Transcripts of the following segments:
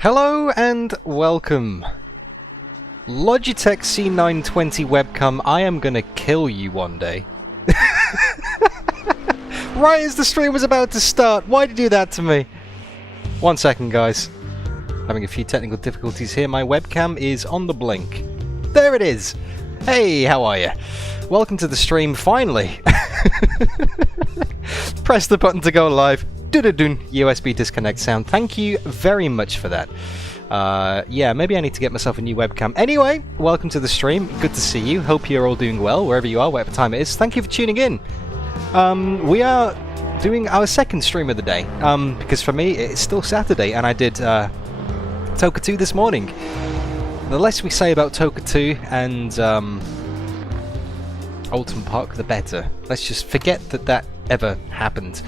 Hello and welcome. Logitech C920 webcam, I am gonna kill you one day. Right as the stream was about to start, why'd you do that to me? 1 second guys. Having a few technical difficulties here, my webcam is on the blink. There it is! Hey, how are you? Welcome to the stream, finally! Press the button to go live. Do-do-doon, USB disconnect sound. Thank you very much for that. Yeah, maybe I need to get myself a new webcam. Anyway, welcome to the stream. Good to see you. Hope you're all doing well, wherever you are, whatever time it is. Thank you for tuning in. We are doing our second stream of the day, because for me, it's still Saturday, and I did Toka 2 this morning. The less we say about Toka 2 and Alton Park, the better. Let's just forget that that ever happened.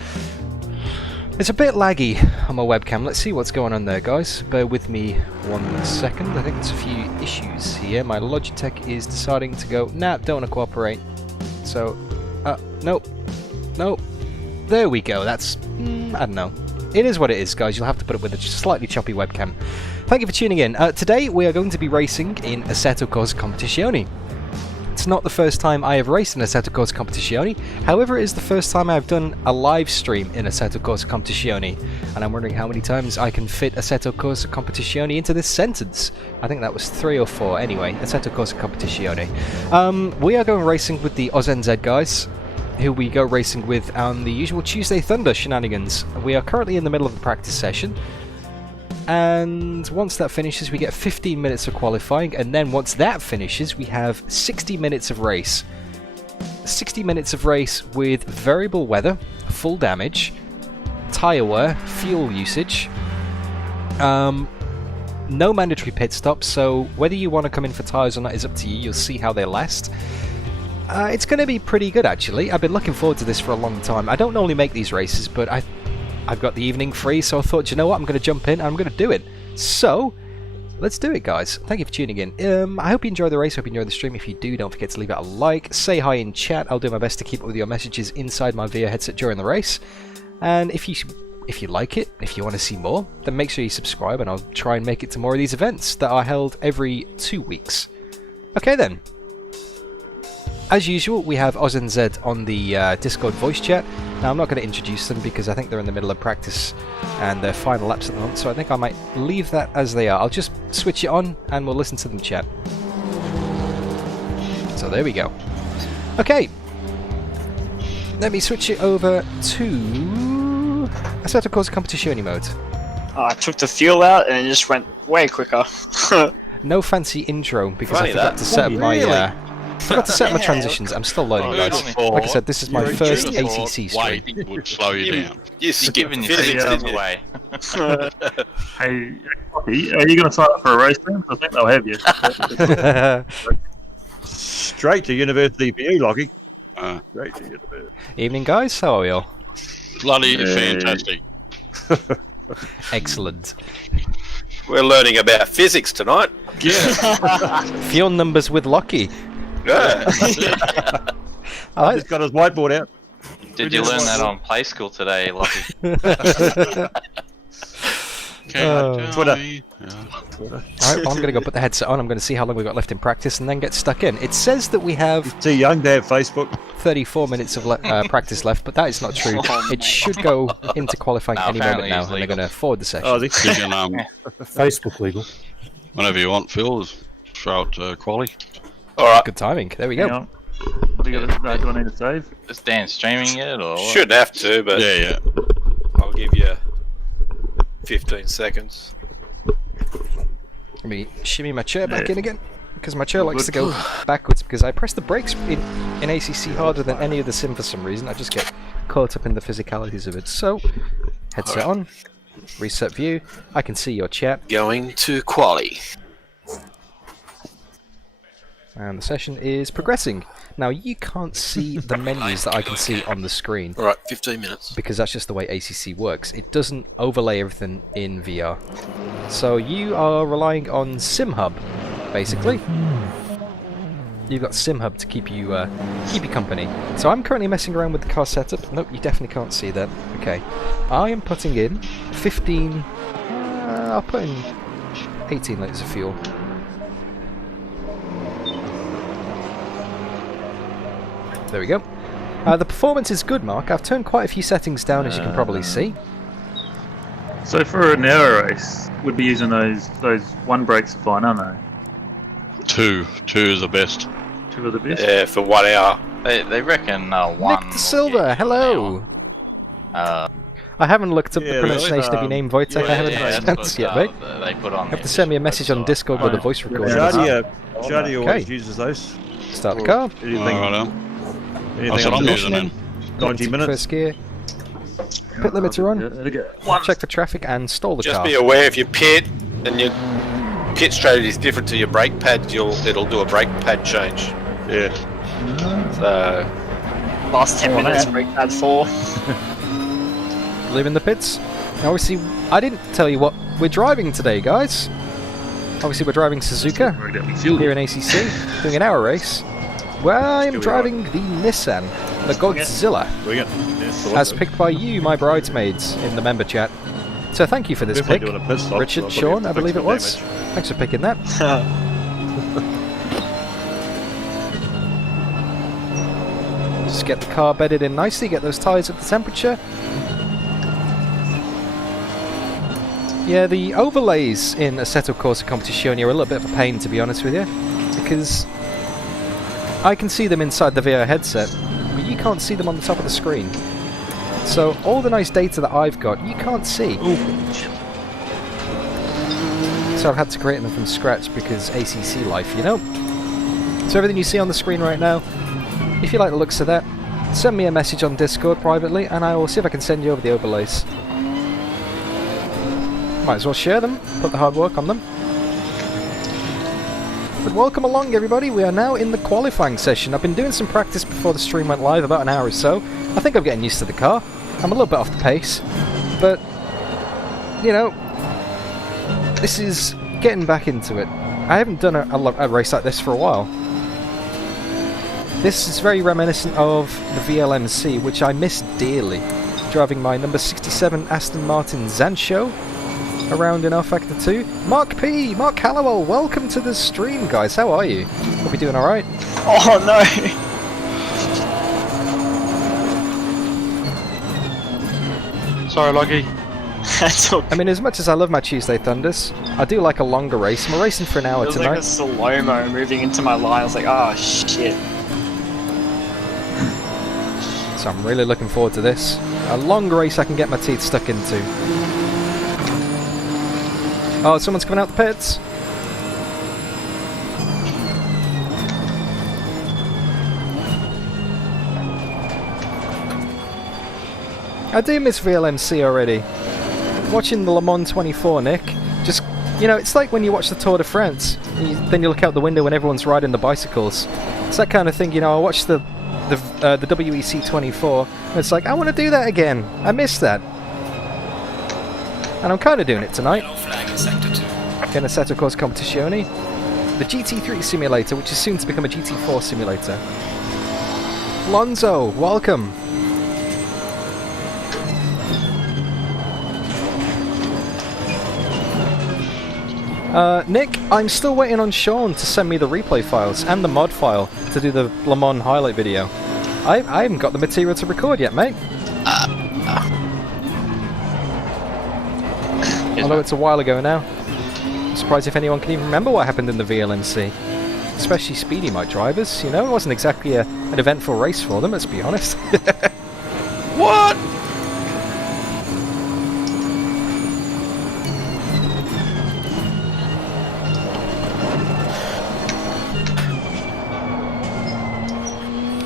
It's a bit laggy on my webcam. Let's see what's going on there, guys. Bear with me 1 second. I think there's a few issues here. My Logitech is deciding to go, nah, don't want to cooperate. So, nope. Nope. There we go. That's, I don't know. It is what it is, guys. You'll have to put up with a slightly choppy webcam. Thank you for tuning in. Today, we are going to be racing in Assetto Corsa Competizione. It's not the first time I have raced in Assetto Corsa Competizione, however it is the first time I've done a live stream in Assetto Corsa Competizione, and I'm wondering how many times I can fit Assetto Corsa Competizione into this sentence. I think that was 3 or 4, anyway, Assetto Corsa Competizione. We are going racing with the AUSNZ guys, who we go racing with on the usual Tuesday Thunder shenanigans. We are currently in the middle of the practice session, and once that finishes we get 15 minutes of qualifying, and then once that finishes we have 60 minutes of race. 60 minutes of race with variable weather, full damage, tyre wear, fuel usage, no mandatory pit stops, so whether you want to come in for tyres or not is up to you. You'll see how they last. It's going to be pretty good actually. I've been looking forward to this for a long time. I don't normally make these races, but I've got the evening free, so I thought, you know what, I'm going to jump in and I'm going to do it. So, let's do it, guys. Thank you for tuning in. I hope you enjoy the race, hope you enjoy the stream. If you do, don't forget to leave out a like, say hi in chat. I'll do my best to keep up with your messages inside my VR headset during the race. And if you like it, if you want to see more, then make sure you subscribe, and I'll try and make it to more of these events that are held every 2 weeks. Okay then. As usual, we have AUSNZ on the Discord voice chat. Now, I'm not going to introduce them because I think they're in the middle of practice and their final laps at the moment, so I think I might leave that as they are. I'll just switch it on and we'll listen to them chat. So there we go. Okay. Let me switch it over to Assetto Corsa Competizione mode. I took the fuel out and it just went way quicker. No fancy intro because I forgot to set up my... I forgot to set my transitions. I'm still loading, guys. Like I said, this is my first ACC stream. It would slow you down. You're giving your feelings away. Hey, are you going to sign up for a race then? I think they'll have you. Straight to university for you, Lockie. Straight to university. Evening, guys. How are we all? Bloody fantastic. Excellent. We're learning about physics tonight. Yeah. Fuel numbers with Lockie. Yeah. I just got his whiteboard out. Did you learn that on Play School today, Lockie? Twitter. Alright, well, I'm going to go put the headset on. I'm going to see how long we've got left in practice and then get stuck in. It says that we have Too young to have Facebook. 34 minutes of practice left, but that is not true. It should go into qualifying any moment now, and they're going to forward the session. Oh, You can, Facebook legal. whenever you want, Phil, just throw out quali. Alright. Good timing. There we Hang go. on. What do you got? Do I need to save? Is Dan streaming it or what? Shouldn't have to, but Yeah. I'll give you 15 seconds. Let me shimmy my chair back in again, because my chair likes to go backwards because I press the brakes in ACC harder than any other sim for some reason. I just get caught up in the physicalities of it. So, headset on, reset view. I can see your chat. Going to quali. And the session is progressing. Now, you can't see the menus that I can see on the screen. Alright, 15 minutes. Because that's just the way ACC works. It doesn't overlay everything in VR. So you are relying on SimHub, basically. You've got SimHub to keep you company. So I'm currently messing around with the car setup. Nope, you definitely can't see that. Okay. I am putting in 15... I'll put in 18 litres of fuel. There we go. The performance is good, Mark. I've turned quite a few settings down, as you can probably see. So for an hour race, we'd be using those one brakes are fine, aren't they? Two is the best. Two of the best. Yeah, for 1 hour. They reckon one. Nick De Silva, hello! Uh, I haven't looked up the Yeah, pronunciation of your name, Wojtek. I haven't had a chance yet, mate. They put on. You have to send me a message on Discord with a voice recording. Jardy always Okay. uses those. Start the car. Anything, Alright, anything that's what I'm under using then. 90 minutes. First gear. Pit limiter on. One. Check for traffic and stall the Just car. be aware if you pit and your pit strategy is different to your brake pad, it'll do a brake pad change. Yeah. So Last 10 minutes, brake pad 4. Leaving the pits. Now, obviously, I didn't tell you what we're driving today, guys. Obviously, we're driving Suzuka here in ACC, doing an hour race. Well, I'm driving the Nissan, the Godzilla, Bring it. Yes, as picked by you, my bridesmaids, in the member chat. So thank you for this pick. Definitely doing a pit stop, so Richard, I'll Sean, probably I believe it fix was. the damage. Thanks for picking that. Just get the car bedded in nicely, get those tyres at the temperature. Yeah, the overlays in Assetto Corsa Competizione are a little bit of a pain, to be honest with you, because I can see them inside the VR headset, but you can't see them on the top of the screen. So all the nice data that I've got, you can't see. So I've had to create them from scratch because ACC life, you know? So everything you see on the screen right now, if you like the looks of that, send me a message on Discord privately and I will see if I can send you over the overlays. Might as well share them, put the hard work on them. But welcome along everybody, we are now in the qualifying session. I've been doing some practice before the stream went live, about an hour or so. I think I'm getting used to the car. I'm a little bit off the pace, but, you know, this is getting back into it. I haven't done a race like this for a while. This is very reminiscent of the VLMC, which I miss dearly. Driving my number 67 Aston Martin Zancho around in R-Factor 2. Mark P! Mark Hallowell, welcome to the stream, guys. How are you? Hope you're doing alright. Oh no! Sorry, Loggy. That's all. I mean, as much as I love my Tuesday Thunders, I do like a longer race. I'm racing for an hour It was tonight. like a slow-mo moving into my line. I was like, oh shit. So I'm really looking forward to this. A long race I can get my teeth stuck into. Oh, someone's coming out the pits. I do miss VLMC already. Watching the Le Mans 24, Nick, just, you know, it's like when you watch the Tour de France, then you look out the window when everyone's riding the bicycles. It's that kind of thing, you know, I watch the WEC 24, and it's like, I want to do that again. I miss that. And I'm kind of doing it tonight. Getting Assetto Corsa Competizione. The GT3 simulator, which is soon to become a GT4 simulator. Lonzo, welcome. Nick, I'm still waiting on Sean to send me the replay files and the mod file to do the Le Mans highlight video. I haven't got the material to record yet, mate. Although it's a while ago now. I'm surprised if anyone can even remember what happened in the VLMC. Especially Speedy Mike drivers, you know? It wasn't exactly an eventful race for them, let's be honest. what?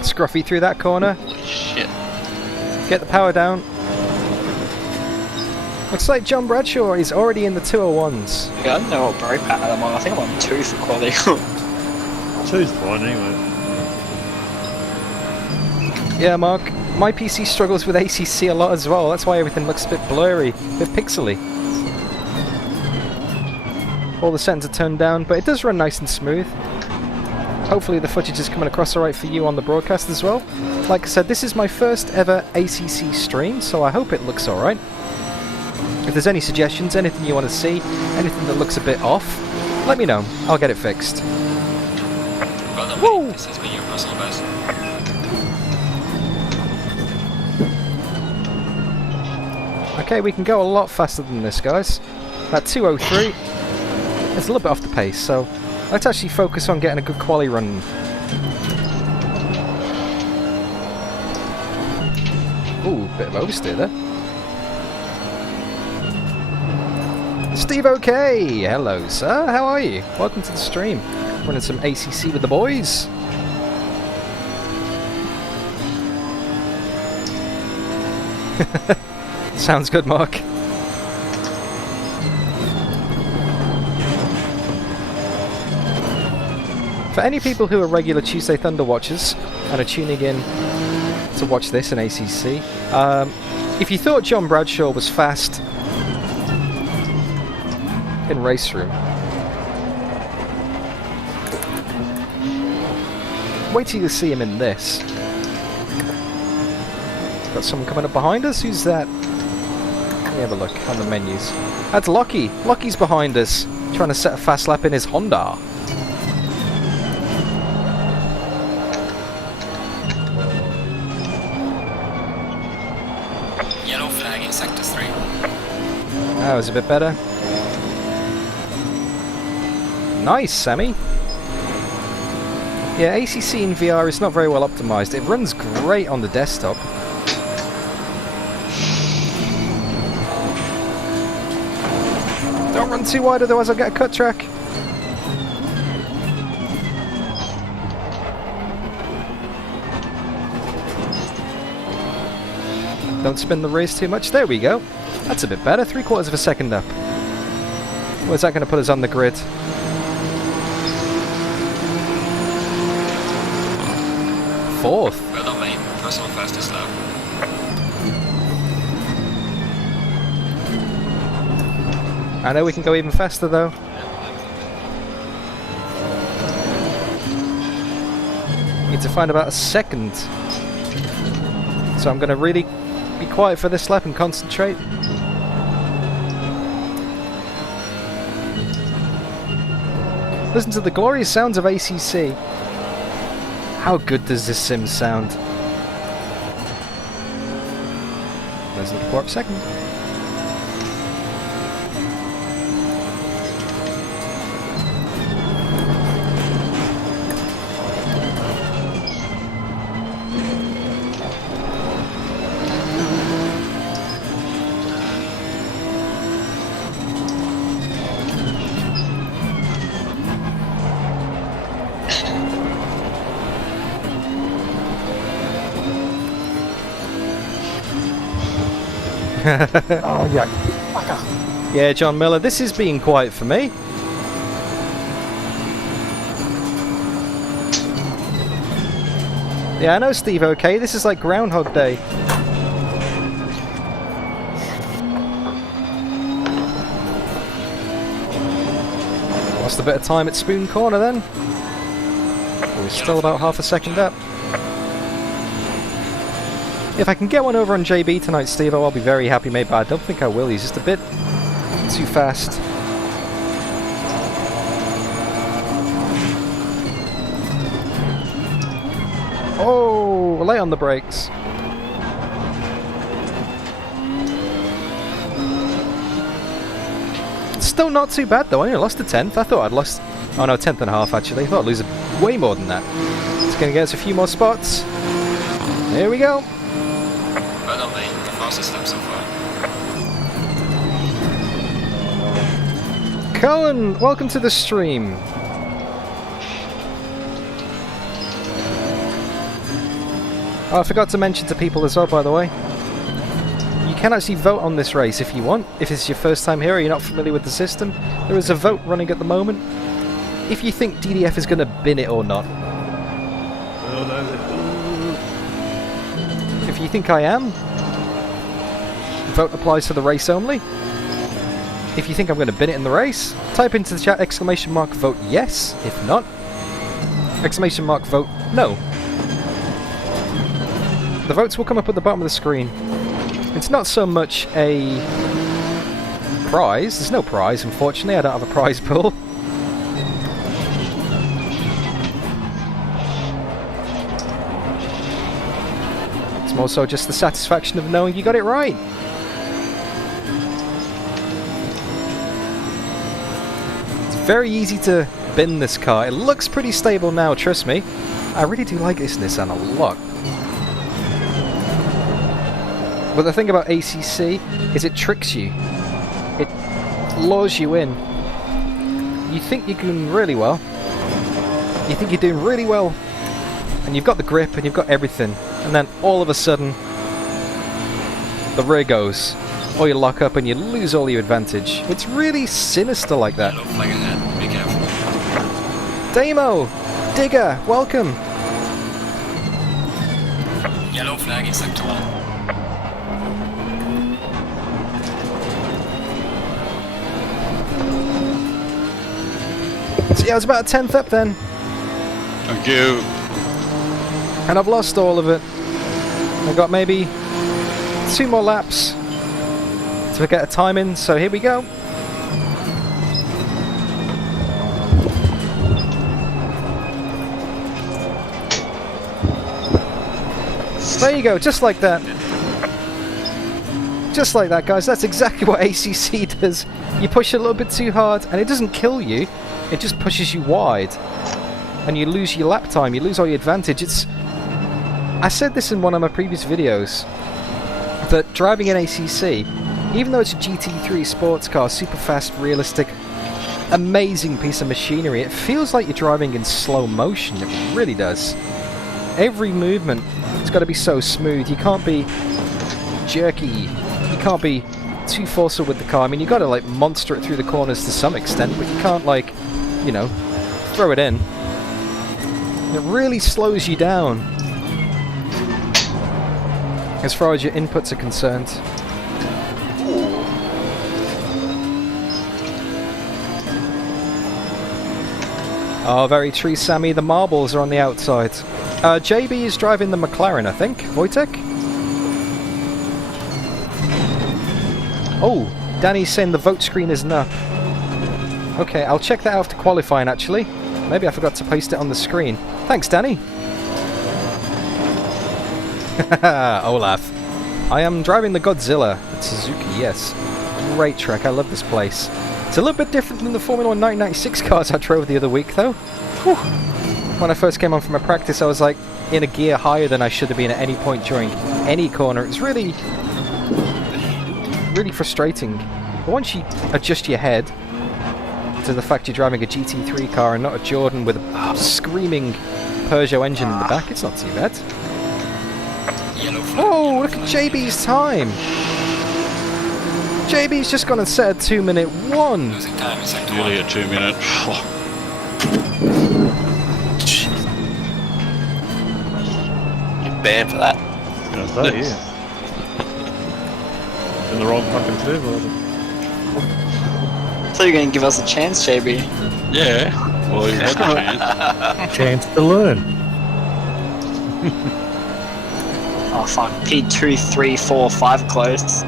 Scruffy through that corner. Shit. Get the power down. Looks like John Bradshaw is already in the 201s. Yeah, I don't know what brake pad I'm on. I think I'm on 2 for quality. 2's fine anyway. Yeah, Mark. My PC struggles with ACC a lot as well. That's why everything looks a bit blurry, a bit pixely. All the settings are turned down, but it does run nice and smooth. Hopefully the footage is coming across alright for you on the broadcast as well. Like I said, this is my first ever ACC stream, so I hope it looks alright. If there's any suggestions, anything you want to see, anything that looks a bit off, let me know. I'll get it fixed. Well done, Woo! mate. This has been your personal best. Okay, we can go a lot faster than this, guys. At 2:03, it's a little bit off the pace, so let's actually focus on getting a good quali run. Ooh, bit of oversteer there. Steve OK! Hello, sir. How are you? Welcome to the stream. Running some ACC with the boys. Sounds good, Mark. For any people who are regular Tuesday Thunder watchers and are tuning in to watch this in ACC, if you thought John Bradshaw was fast in Race Room, wait till you see him in this. Got someone coming up behind us. Who's that? Let me have a look on the menus. That's Lockie. Lockie's behind us, trying to set a fast lap in his Honda. Yellow flag in sector 3. That was a bit better. Nice, Sammy. Yeah, ACC in VR is not very well optimized. It runs great on the desktop. Don't run too wide, otherwise I'll get a cut track. Don't spin the race too much. There we go. That's a bit better. 3/4 of a second up. Where's that going to put us on the grid? Fourth. Well done, mate. Personal fastest lap. I know we can go even faster though. Need to find about a second. So I'm going to really be quiet for this lap and concentrate. Listen to the glorious sounds of ACC. How good does this sim sound? There's a pour up second. Oh, yeah. Yeah, John Miller, this is being quiet for me. Yeah, I know, Steve, okay? This is like Groundhog Day. Lost a bit of time at Spoon Corner then. We're still about half a second up. If I can get one over on JB tonight, Steve, I'll be very happy, mate, but I don't think I will. He's just a bit too fast. Oh, late on the brakes. Still not too bad, though. I only lost a 10th. I thought I'd lost... Oh, no, 10th and a half, actually. I thought I'd lose way more than that. It's going to get us a few more spots. Here we go. Well done, mate. The fastest lap so far. Cullen, welcome to the stream. Oh, I forgot to mention to people as well, by the way. You can actually vote on this race if you want. If it's your first time here or you're not familiar with the system, there is a vote running at the moment. If you think DDF is going to bin it or not. If you think I am, vote applies to the race only. If you think I'm going to bin it in the race, type into the chat !vote yes. If not, !vote no. The votes will come up at the bottom of the screen. It's not so much a prize. There's no prize, unfortunately. I don't have a prize pool. It's more so just the satisfaction of knowing you got it right. It's very easy to bin this car. It looks pretty stable now, trust me. I really do like this Nissan a lot. But the thing about ACC is it tricks you. It lures you in. You think you're doing really well. You think you're doing really well. And you've got the grip and you've got everything. And then all of a sudden, the rear goes. Or you lock up and you lose all your advantage. It's really sinister like that. Yellow flag ahead. Be careful. Damo! Digger! Welcome! Yellow flag in sector 1. So yeah, I was about a 10th up then. Thank you. And I've lost all of it. I've got maybe 2 more laps to get a time in, so here we go. There you go, just like that. Just like that, guys. That's exactly what ACC does. You push a little bit too hard, and it doesn't kill you. It just pushes you wide. And you lose your lap time, you lose all your advantage. I said this in one of my previous videos, that driving an ACC, even though it's a GT3 sports car, super fast, realistic, amazing piece of machinery, it feels like you're driving in slow motion. It really does. Every movement, it's got to be so smooth. You can't be jerky. You can't be too forceful with the car. I mean, you got to like monster it through the corners to some extent, but you can't like, you know, throw it in. It really slows you down as far as your inputs are concerned. Oh, very true, Sammy. The marbles are on the outside. JB is driving the McLaren, I think. Wojtek? Oh, Danny's saying the vote screen isn't up. Okay, I'll check that out after qualifying, actually. Maybe I forgot to paste it on the screen. Thanks, Danny. Olaf. I am driving the Godzilla at Suzuka, yes. Great track, I love this place. It's a little bit different than the Formula 1 1996 cars I drove the other week, though. Whew. When I first came on from my practice, I was like in a gear higher than I should have been at any point during any corner. It was really frustrating. But once you adjust your head to the fact you're driving a GT3 car and not a Jordan with a screaming Peugeot engine in the back, it's not too bad. Oh, look at JB's time! JB's just gone and set a 2-minute 1. Losing time in sector 1. Nearly a 2 minute. You're banned for that. Gonna say, yeah. In the wrong fucking server, was it? I thought you were going to give us a chance, JB. Yeah. Well, you had Chance to learn. Oh fuck, P2, 3, 4, 5 close.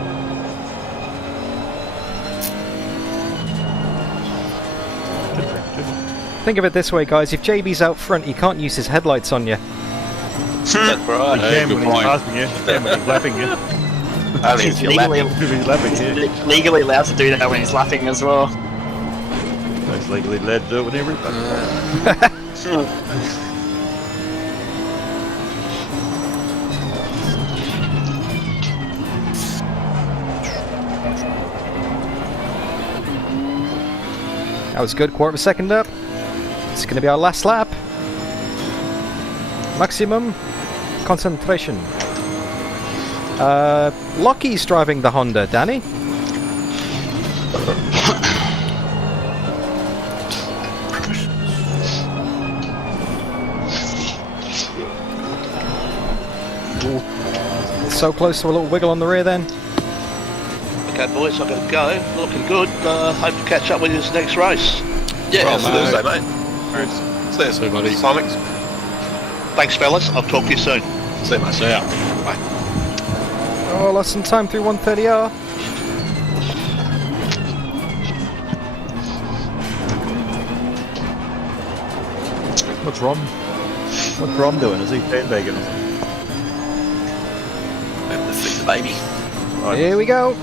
Think of it this way, guys. If JB's out front, he can't use his headlights on you. That's right. He can when he's passing you, he can when he's lapping you. Only He's if you're legally, lapping. If he's lapping you. legally allowed to do that when he's lapping as well. He's legally allowed to do it whenever he fucking wants. That was good. Quarter of a second up. It's going to be our last lap. Maximum concentration. Lockie's driving the Honda, Danny. Ooh. So close to a little wiggle on the rear then. Okay, boys, I'm going to go. Looking good. Hope to catch up with you in this next race. Yeah, Well, it's Thursday, mate. See you soon, buddy. Comics. Thanks, fellas. I'll talk to you soon. See you, mate. See ya. Oh, lost some time through 130R. What's Rom doing? Is he sandbagging or something? Baby. Right. Here we go.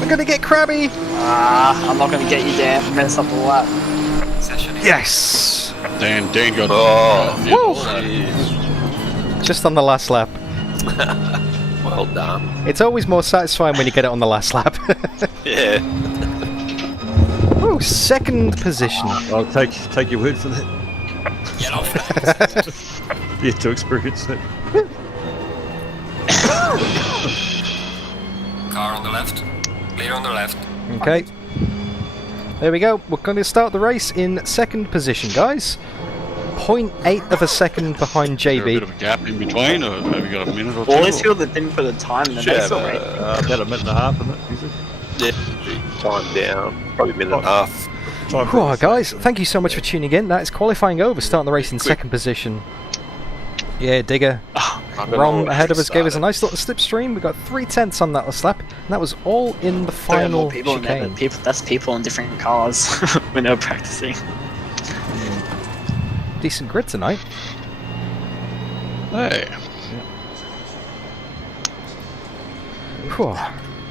We're gonna get crabby. I'm not gonna get you there. Mess up the lap. Session. Yes. Dan got. Oh, Woo! Just on the last lap. well done. It's always more satisfying when you get it on the last lap. Yeah. Ooh, second position. I'll take your word for that. Yellow flag. Yeah, to experience it. Car on the left. Clear on the left. Okay. There we go. We're going to start the race in second position, guys. 0.8 of a second behind Is there a bit JB. of a gap in between, or have you got a minute or two? Always feel that didn't put a time in the Should next have rate. About a minute and a half, isn't it? Usually? Yeah. Time down. Probably a minute and a half. Time for Whew, guys, thank you so much for tuning in. That is qualifying over, starting the race in second position. Yeah, Digger. Rom ahead of us gave us a nice little slipstream. We got 3/10 on that last lap, and that was all in the final people in there, chicane. but that's people in different cars when they're practicing. Decent grid tonight. Hey. Whew.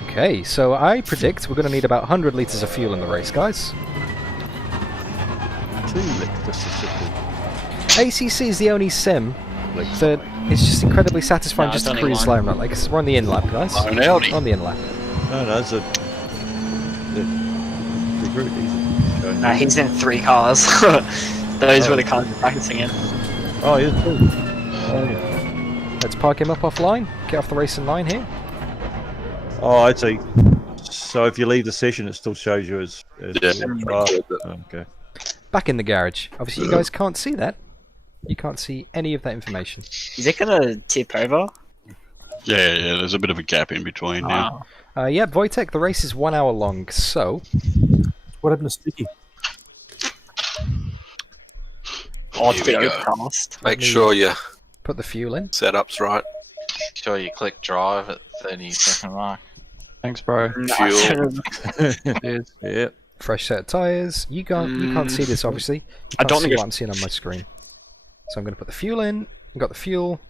Okay, so I predict we're going to need about 100 litres of fuel in the race, guys. 2 litres to simple. ACC is the only sim that is just incredibly satisfying No, just it's to only cruise one. like we're on the in lap, guys. I'm an Audi. On the in lap. No, it's a. The group easy. No, he's in 3 cars. Those were the cars we're practicing in. Oh, yeah, too. Oh, yeah. Let's park him up offline. Get off the racing line here. Oh, I see. So if you leave the session, it still shows you as. Yeah. Okay. Back in the garage. Obviously, you guys can't see that. You can't see any of that information. Is it gonna tip over? Yeah, there's a bit of a gap in between now. Yeah, Wojtek, the race is 1 hour long, so What happened to Sticky? Oh, it's Here we been go. overcast. Make sure your put the fuel in. setup's right. Sure you click drive at 30-second mark. Thanks, bro. Fuel. Cheers. Yeah. Fresh set of tyres. You can't see this, obviously. You I can't don't see think what I'm seeing on my screen. So I'm going to put the fuel in. I've got the fuel.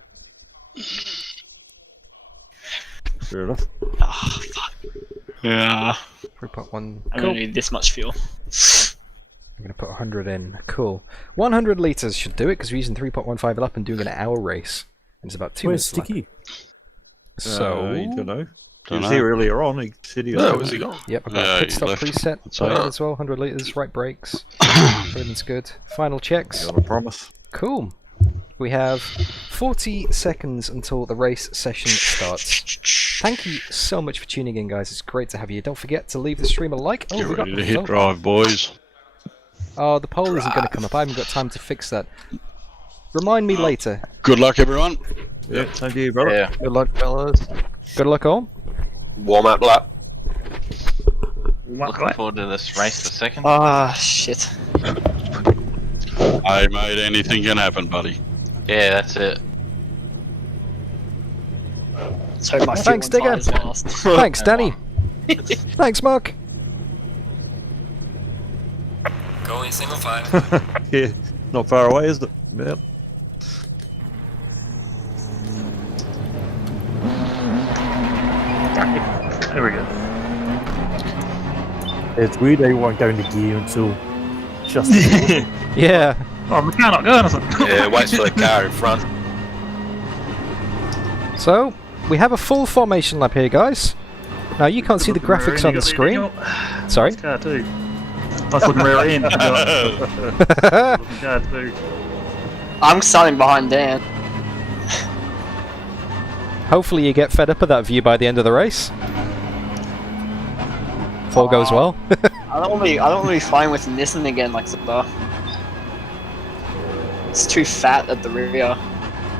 Fair enough. Oh, fuck. Yeah. 3.1. I Cool. don't need this much fuel. I'm going to put 100 in. Cool. 100 litres should do it because we're using 3.15 up and doing an hour race. And it's about 2 Where's minutes left. Sticky? So, I don't know. He Don't was know. here earlier on. He said he was. No, was he gone? yep, I've got Yeah, a pit he stop left. preset That's all there right. as well. 100 litres, right brakes. Everything's good. Final checks. Got a promise. Cool. We have 40 seconds until the race session starts. Thank you so much for tuning in, guys. It's great to have you. Don't forget to leave the stream a like. Oh, Get we got ready the to hit result. drive, boys. Oh, the poll isn't going to come up. I haven't got time to fix that. Remind me later. Good luck, everyone. Yeah, same to you, brother. Yeah. Good luck, fellas. Good luck, all. Warm up lap. Looking forward to this race for second. Ah, shit. Hey, mate, anything can happen, buddy. Yeah, that's it. Let's hope my fuel Thanks, and Digger. tyres last. Thanks, Danny. Thanks, Mark. Go in single file. Yeah, not far away, is it? Yeah. There we go. It's weird they won't go into gear until just. Yeah. Oh, we cannot go, is it? Yeah, waits for the car in front. So, we have a full formation lap here, guys. Now, you can't see the graphics on the screen. Sorry. Car too. That's looking rear end. Car too. I'm starting behind Dan. Hopefully you get fed up of that view by the end of the race. If all goes well. I don't want to be flying with Nissan again like the. It's too fat at the rear.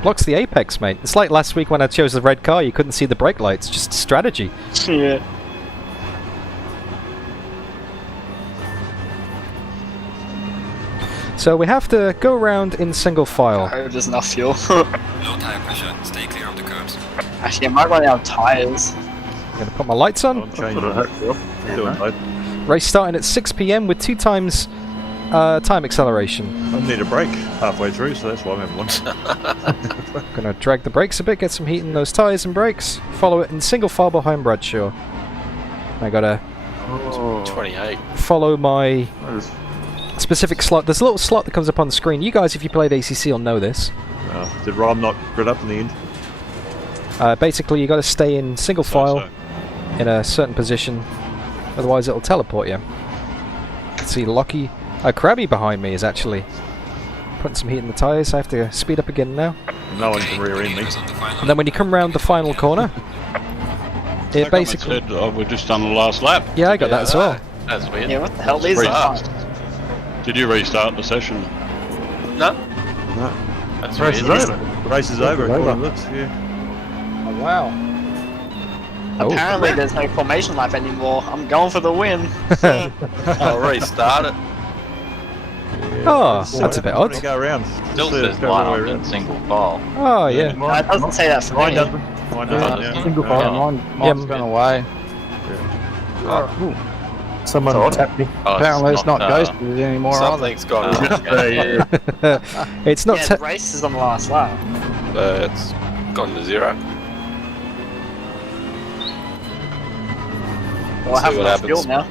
Blocks the apex, mate. It's like last week when I chose the red car, you couldn't see the brake lights. Just strategy. Yeah. So we have to go around in single I file. hope there's enough fuel. Low tire pressure. Stay clear of the curbs. Actually, I might run out of tyres. I'm going to put my lights on. I'm changing it. Doing both. Race starting at 6 PM with 2 times Time acceleration. I need a break halfway through, so that's why I'm having one. Gonna drag the brakes a bit, get some heat in those tyres and brakes. Follow it in single file behind Bradshaw. I gotta 28. follow my That is- specific slot. There's a little slot that comes up on the screen. You guys, if you played ACC, will know this. Did Rom not grid up in the end? Basically, you got to stay in single file So. in a certain position, otherwise it'll teleport you. See, Lockie, Krabby behind me is actually putting some heat in the tyres. I have to speed up again now. No one can rear end me. Focus on the final. And then when you come round the final corner, it basically... Said, oh, we've just done the last lap. Yeah, I got that as well. That's weird. Yeah, what the hell is Pretty that? fast. Did you restart the session? No. No. That's Race weird. is over. Race is over, over. according to this, yeah. Oh, wow. Oh. Apparently there's no formation lap anymore. I'm going for the win. I'll restart it. Oh, that's a bit odd. Go around. Still Just, says go line all the up way in around. single file. Oh, yeah. No, it doesn't say that for Mine me. doesn't. Mine Yeah, doesn't, it's yeah. Single Yeah. file. Mine's gone away. Someone That's tapped me. Oh, Apparently it's not ghosted anymore either. Something's gone wrong. Yeah. It's not... Yeah, the race is on the last lap. It's gone to 0. Well, I have See what enough fuel happens. now.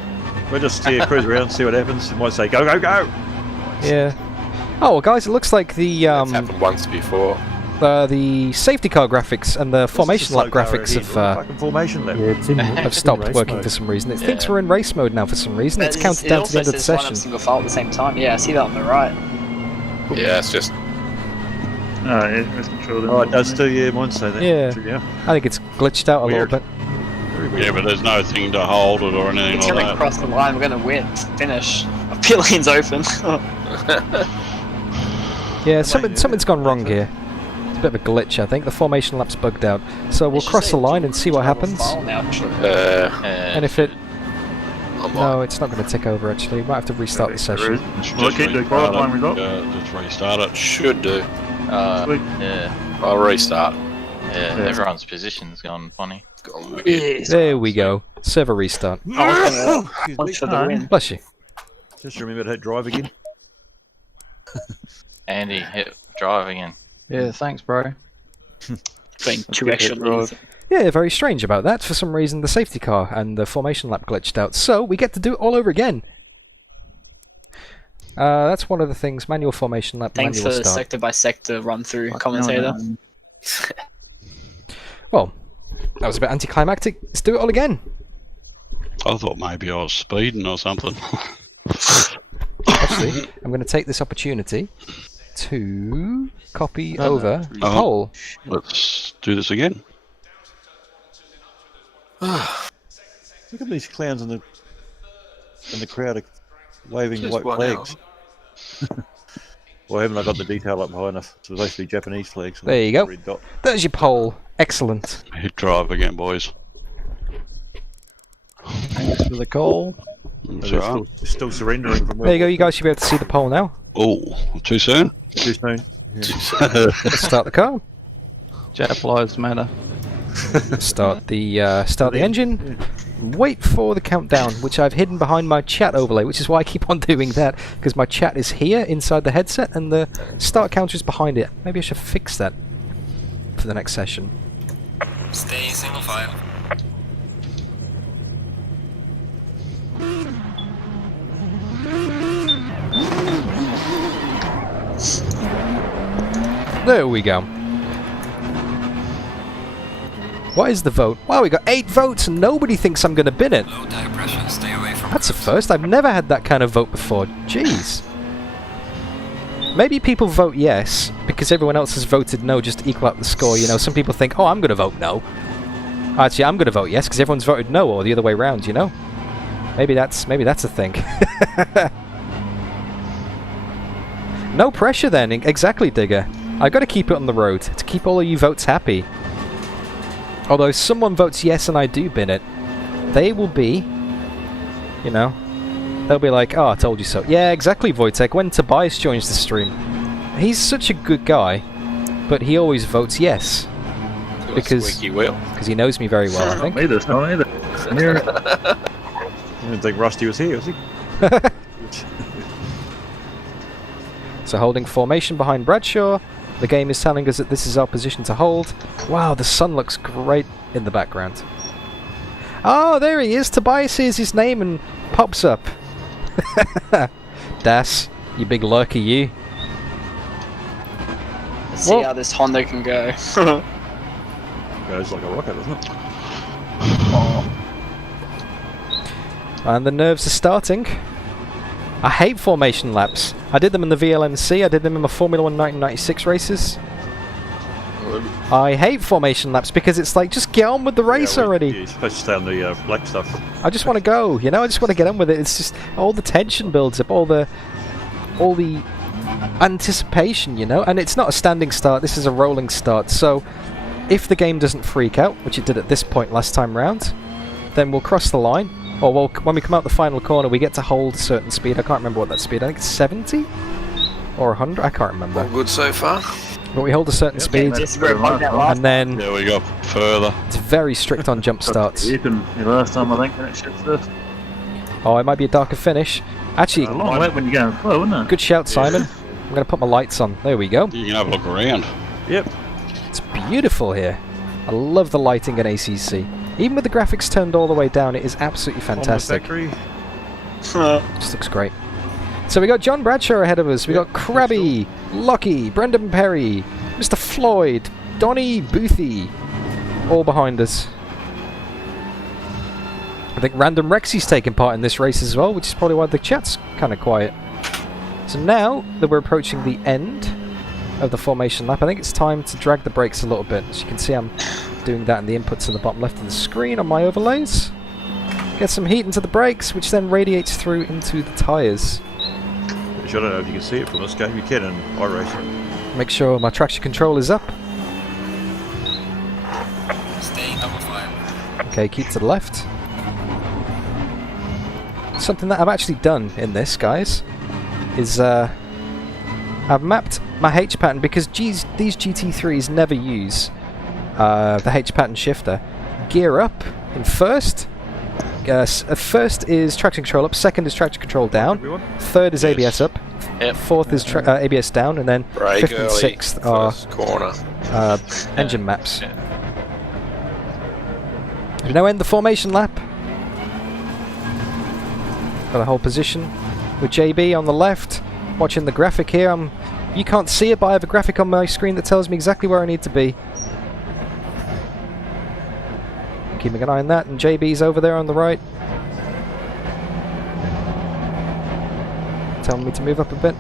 We'll just cruise around, see what happens. It might say, go, go, go! Yeah. Oh, well, guys, it looks like the It's happened once before. the safety car graphics and the formation lap graphics Fucking formation lap. have stopped working for some reason. It thinks we're in race mode now for some reason. It's But counted down to the end of the It also says line up session. single file at the same time. Yeah, I see that on the right. Yeah, it's just It's controlled. Oh, it does too, yeah, mine say that. Yeah. Yeah. I think it's glitched out a Weird. little bit. Very weird. Yeah, but there's no thing to hold it or anything It's like gonna that. cross the line. We're gonna win. Finish. Our pit lane's open. Yeah, something's gone wrong here. It's a bit of a glitch, I think. The formation lap's bugged out. So we'll cross the line and see what happens. And if it... No, it's not going to tick over, actually. We might have to restart the session. Well, keep the qualifying result. Just restart it. should do. Sweet. Yeah, I'll restart. yeah, everyone's position's gone funny. It's gone weird. There we go. Server restart. Punch for the win. Bless you. Just remember to hit drive again. Andy, hit drive again. Yeah, thanks, bro. Putting 2 extra lanes. Yeah, very strange about that. For some reason, the safety car and the formation lap glitched out. So we get to do it all over again. That's one of the things. Manual formation lap, Thanks for manual the start. sector by sector run through commentator. Well, that was a bit anticlimactic. Let's do it all again. I thought maybe I was speeding or something. Actually, I'm going to take this opportunity to copy over the Oh. poll. Let's do this again. Look at these clowns in the crowd waving Just white one flags. Well, haven't I got the detail up high enough? It's supposed to be Japanese flags. There you go. Red dot. There's your poll. Excellent. Hit drive again, boys. Thanks for the call. That's They're all right. still surrendering from There you go. You guys should be able to see the poll now. Oh, too soon? Too soon. Let's start the car. Jap lives matter. Start the engine. Wait for the countdown, which I've hidden behind my chat overlay, which is why I keep on doing that, because my chat is here inside the headset and the start counter is behind it. Maybe I should fix that for the next session. Stay in single file. There we go. What is the vote? Wow, we got 8 votes and nobody thinks I'm going to bin it. Low tire pressure. Stay away from That's a curbs. first. I've never had that kind of vote before. Jeez. Maybe people vote yes because everyone else has voted no just to equal out the score. You know, some people think, oh, I'm going to vote no. Actually, I'm going to vote yes because everyone's voted no, or the other way around, you know? Maybe that's a thing. No pressure then. Exactly, Digger. I've got to keep it on the road to keep all of you votes happy. Although someone votes yes and I do bin it, they will be, you know, they'll be like, oh, I told you so. Yeah, exactly, Wojtek. When Tobias joins the stream, he's such a good guy, but he always votes yes. Because he knows me very well, I think. Me this, not either. I'm here. I didn't think Rusty was here, was he? So holding formation behind Bradshaw. The game is telling us that this is our position to hold. Wow, the sun looks great in the background. Oh, there he is. Tobias hears his name and pops up. Das, you big lurker, you. Let's see how this Honda can go. Goes like a rocket, doesn't it? And the nerves are starting. I hate formation laps. I did them in the VLMC, I did them in my Formula 1 1996 races. I hate formation laps because it's like, just get on with the race already. You're supposed to stay on the black stuff. I just want to go, you know, I just want to get on with it. It's just, all the tension builds up, all the anticipation, you know, and it's not a standing start, this is a rolling start, so if the game doesn't freak out, which it did at this point last time round, then we'll cross the line, or when we come out the final corner we get to hold a certain speed. I can't remember what that speed, I think it's 70? Or 100? I can't remember. All good so far. But we hold a certain speed, and then There we go. Further. it's very strict on jump starts. You can your last time, I think, when it shifts first. Oh, it might be a darker finish. Actually, A long way when you're going slow, isn't it? good shout, Simon. I'm going to put my lights on. There we go. You can have a look around. Yep. It's beautiful here. I love the lighting in ACC. Even with the graphics turned all the way down, it is absolutely fantastic. Factory. Just looks great. So we got John Bradshaw ahead of us. We got Krabby, Lockie, Brendan Perry, Mr. Floyd, Donny Boothie, all behind us. I think Random Rexy's taking part in this race as well, which is probably why the chat's kind of quiet. So now that we're approaching the end of the formation lap, I think it's time to drag the brakes a little bit. As you can see, I'm doing that in the inputs in the bottom left of the screen on my overlays. Get some heat into the brakes, which then radiates through into the tyres. Which I don't know if you can see it from this game. You can in iRacing. Make sure my traction control is up. Stay double 5. Okay, keep to the left. Something that I've actually done in this, guys, is I've mapped my H pattern because these GT3s never use the H pattern shifter. Gear up in first. First is traction control up, second is traction control down, third is ABS up, fourth is ABS down, and then Brake fifth and early, sixth are first corner. engine maps. We now end the formation lap. Got a whole position with JB on the left, watching the graphic here. You can't see it, but I have a graphic on my screen that tells me exactly where I need to be. Keeping an eye on that, and JB's over there on the right, telling me to move up a bit.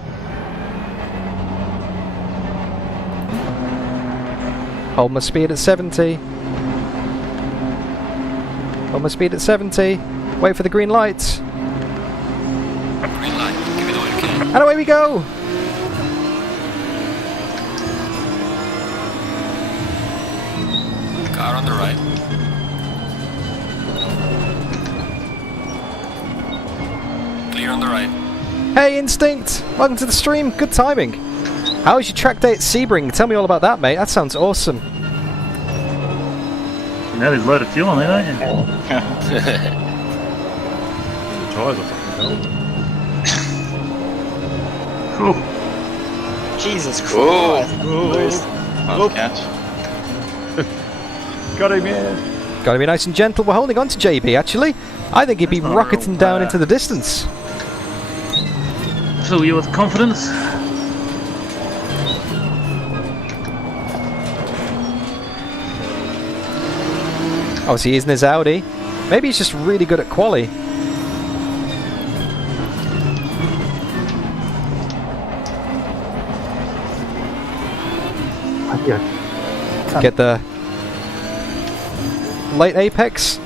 Hold my speed at 70. Hold my speed at 70. Wait for the green lights. Green light, give it all you can. And away we go! Car on the right. Clear on the right. Hey Instinct! Welcome to the stream, good timing. How was your track day at Sebring? Tell me all about that, mate. That sounds awesome. You know there's a load of fuel on there, don't you? The tyres are fucking cold. Cool. Jesus Christ. Whoa. Nice catch. Got him, yeah. Gotta be nice and gentle. We're holding on to JB, actually. I think he'd be That's not rocketing real down bad. into the distance. Fill you with confidence. Oh, so he is in his Audi. Maybe he's just really good at quali. Get the late apex,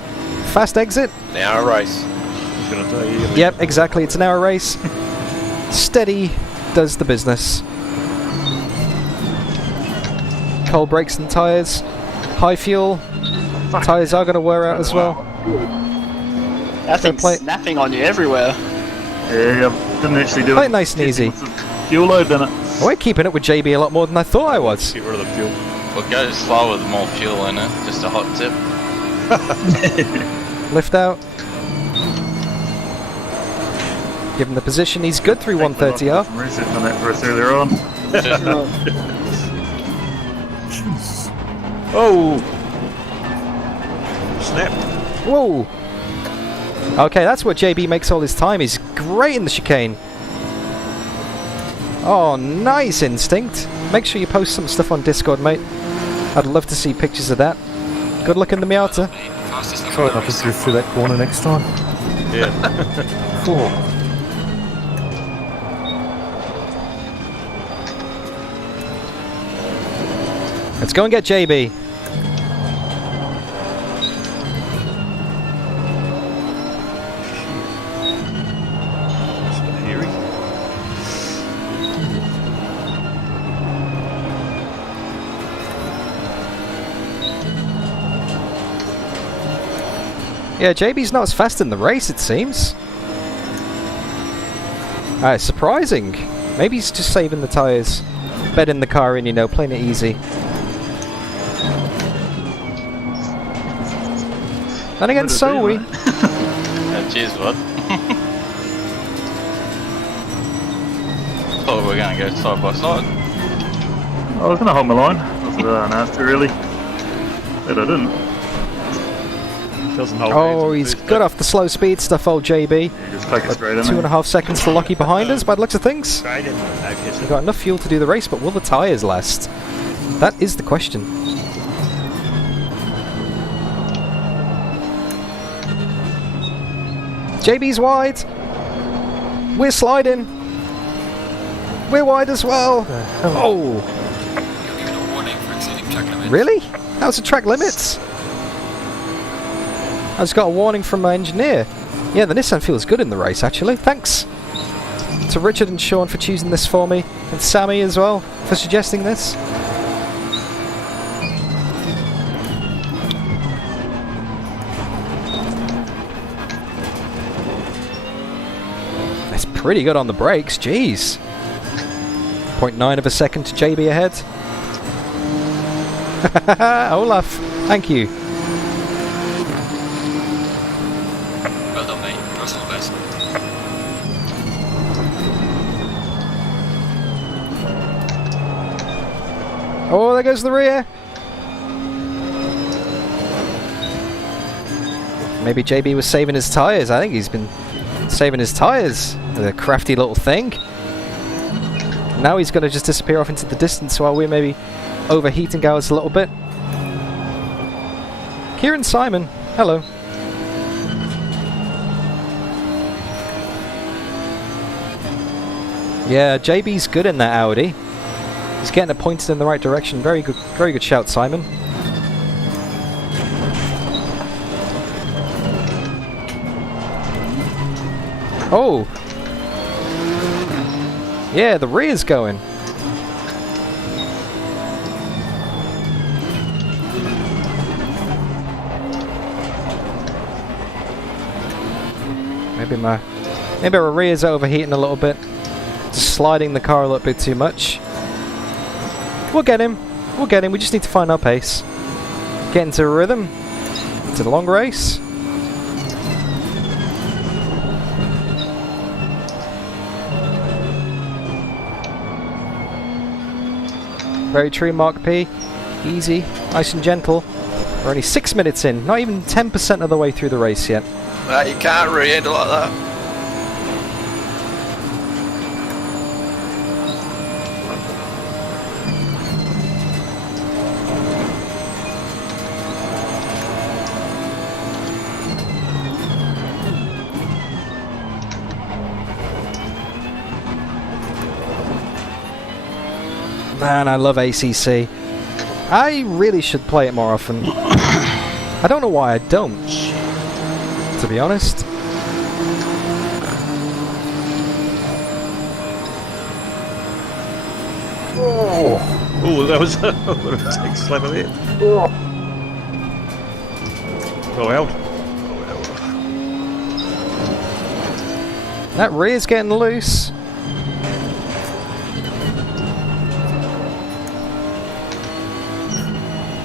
fast exit. Now a race. I was going to tell you. Yep, exactly. It's an hour race. Steady does the business. Cold brakes and tyres. High fuel. Tyres are going to wear out as well. That thing's play- snapping on you everywhere. Yeah, didn't actually do Play it. it nice and easy. Fuel load in it. We're keeping it with JB a lot more than I thought I was. Get rid of the fuel. We'll go slower with more fuel in it. Just a hot tip. Lift out. Given the position, he's good through 130R. Some research on that for us earlier on. Oh! Snap. Whoa! Okay, that's what JB makes all his time. He's great in the chicane. Oh, nice instinct. Make sure you post some stuff on Discord, mate. I'd love to see pictures of that. Good luck in the Miata. Try not to drift through that corner next time. Yeah. Cool. Let's go and get JB. Yeah, JB's not as fast in the race, it seems. Surprising. Maybe he's just saving the tyres. Bedding the car in, you know, playing it easy. Then again, so are we. Yeah, cheers, bud. Thought we were going to go side by side. I was going to hold my line. Wasn't nasty, really. But I didn't. Doesn't hold Oh, he's good off the slow speed stuff, old JB. Yeah, just take it straight in. 2.5 seconds to Lockie behind us, by the looks of things. Straight in. Okay, We've got enough fuel to do the race, but will the tyres last? That is the question. JB's wide. We're sliding. We're wide as well. Oh. You're given a warning for exceeding track limits. Really? How's the track limits? I just got a warning from my engineer. Yeah, the Nissan feels good in the race, actually. Thanks to Richard and Sean for choosing this for me, and Sammy as well for suggesting this. It's pretty good on the brakes, jeez. 0.9 of a second to JB ahead. Olaf, thank you. Well done, mate. Personal best. Oh, there goes the rear. Maybe JB was saving his tyres. I think he's been saving his tyres. The crafty little thing. Now he's going to just disappear off into the distance while we're maybe overheating ours a little bit. Kieran Simon, hello. Yeah, JB's good in that Audi. He's getting it pointed in the right direction. Very good shout, Simon. Oh! Yeah, the rear's going. Maybe our rear's overheating a little bit. Just sliding the car a little bit too much. We'll get him. We'll get him. We just need to find our pace. Get into a rhythm. To the long race. Very true, Mark P. Easy, nice and gentle. We're only 6 minutes in, not even 10% of the way through the race yet. You can't rear-end like that. Man, I love ACC. I really should play it more often. I don't know why I don't, to be honest. Oh, that was a big slap of it. Go out. That rear's getting loose.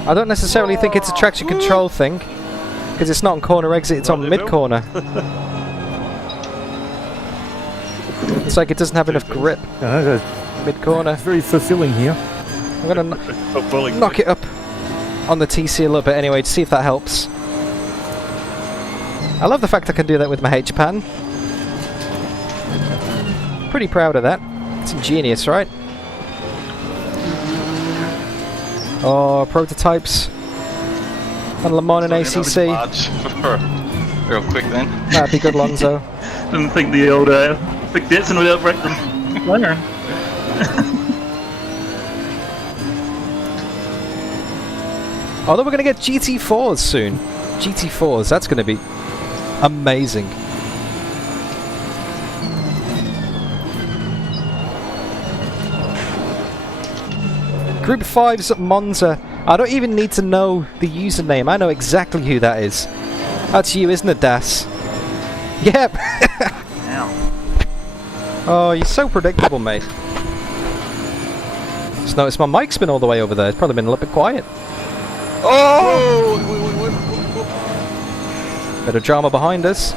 I don't necessarily think it's a traction control thing, because it's not on corner exit, it's on mid-corner. Looks like it doesn't have enough grip mid-corner. It's very fulfilling here. I'm going to knock it up on the TC a little bit anyway to see if that helps. I love the fact I can do that with my H-pan. Pretty proud of that. It's ingenious, right? Oh, prototypes on Le Mans and ACC. Real quick then. That'd be good, Lonzo. Didn't think the old Big Ditson without breaking learn. Although we're going to get GT4s soon. GT4s, that's going to be amazing. Group 5's at Monza. I don't even need to know the username. I know exactly who that is. That's you, isn't it, Das? Yep. Oh, you're so predictable, mate. Just noticed my mic's been all the way over there. It's probably been a little bit quiet. Oh! Bit of drama behind us.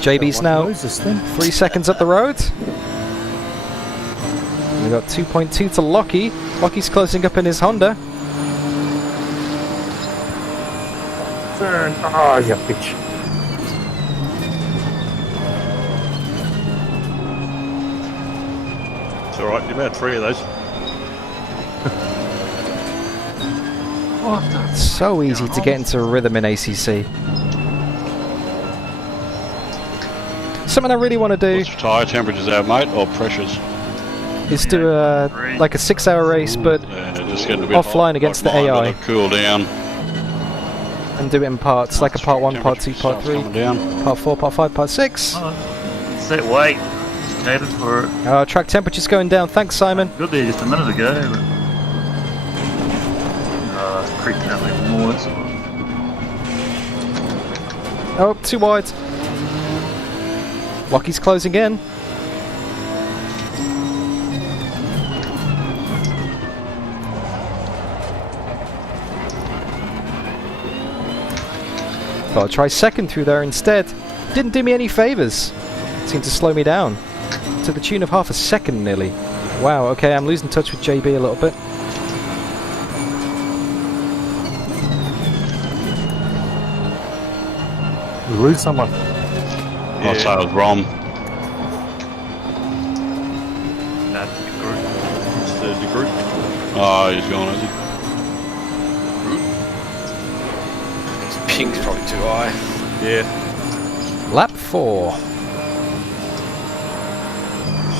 JB's now 3 seconds up the road. We've got 2.2 to Lockie. Lockie's closing up in his Honda. Turn. Oh, you bitch. It's alright, you've had 3 of those. It's so easy to get into a rhythm in ACC. Something I really want to do What's tyre temperatures out, mate, or pressures? is do like a 6-hour race, but Just getting a bit offline hot, against like the mine, AI. gotta cool down. And do it in parts, like a part 1, part 2, part 3, Coming down. part 4, part 5, part 6. Set weight needed for it. Track temperature's going down. Thanks, Simon. Good there just a minute ago. But... it's creeping out even more. That's all. Oh, too wide. Lockie's closing in. Thought I'd try second through there instead. Didn't do me any favours. Seemed to slow me down. To the tune of half a second nearly. Wow, okay, I'm losing touch with JB a little bit. We lose someone. I'll say it was Rom. That's the group. It's the group. Oh, he's gone, is he? His ping's probably too high. Yeah. Lap 4.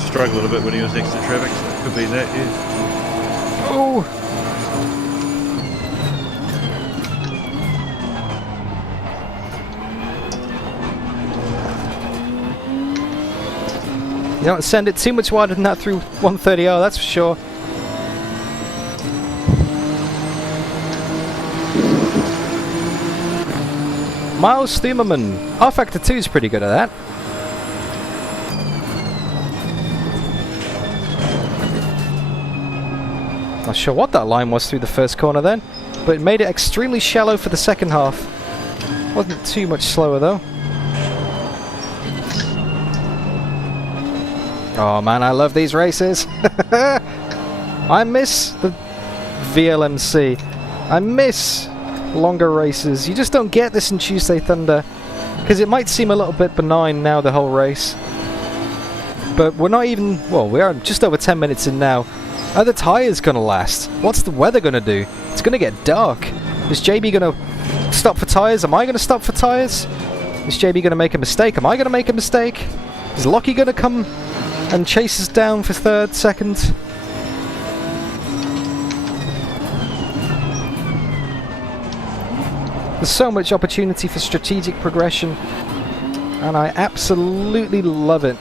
Struggled a bit when he was next to traffic, so it could be that, yeah. Oh! You don't send it too much wider than that through 130R, that's for sure. Miles Thiemerman. R-Factor 2 is pretty good at that. Not sure what that line was through the first corner then, but it made it extremely shallow for the second half. Wasn't too much slower though. Oh man, I love these races. I miss the VLMC. I miss longer races. You just don't get this in Tuesday Thunder, because it might seem a little bit benign now, the whole race. But we're not even, well, we are just over 10 minutes in now. Are the tyres going to last? What's the weather going to do? It's going to get dark. Is JB going to stop for tyres? Am I going to stop for tyres? Is JB going to make a mistake? Am I going to make a mistake? Is Lockie going to come and chase us down for third, second? There's so much opportunity for strategic progression, and I absolutely love it.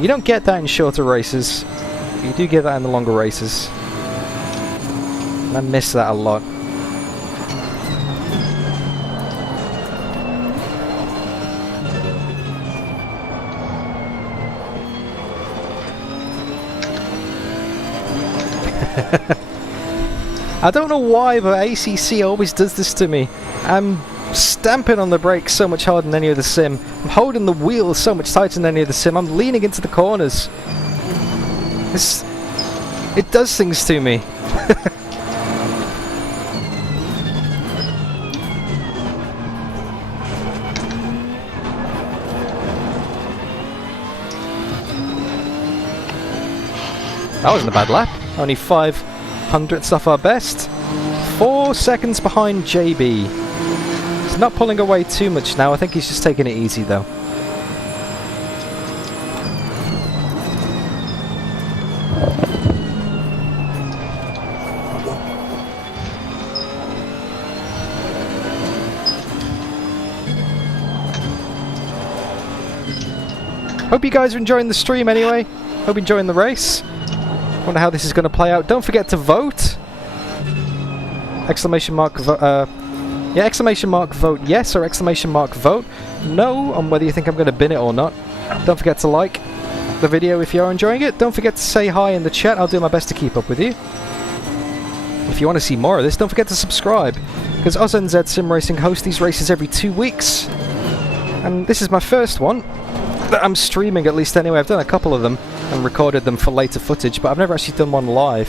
You don't get that in shorter races, but you do get that in the longer races. And I miss that a lot. I don't know why, but ACC always does this to me. I'm stamping on the brakes so much harder than any other sim. I'm holding the wheel so much tighter than any other sim. I'm leaning into the corners. It does things to me. That wasn't a bad lap. Only 500ths off our best. 4 seconds behind JB. He's not pulling away too much now. I think he's just taking it easy though. Hope you guys are enjoying the stream anyway. Hope you're enjoying the race. Wonder how this is going to play out. Don't forget to vote. Exclamation mark yeah, exclamation mark vote yes or exclamation mark vote no on whether you think I'm going to bin it or not. Don't forget to like the video if you're enjoying it. Don't forget to say hi in the chat. I'll do my best to keep up with you. If you want to see more of this, don't forget to subscribe, because AUSNZ Simracing hosts these races every 2 weeks. And this is my first one that I'm streaming, at least anyway. I've done a couple of them and recorded them for later footage, but I've never actually done one live.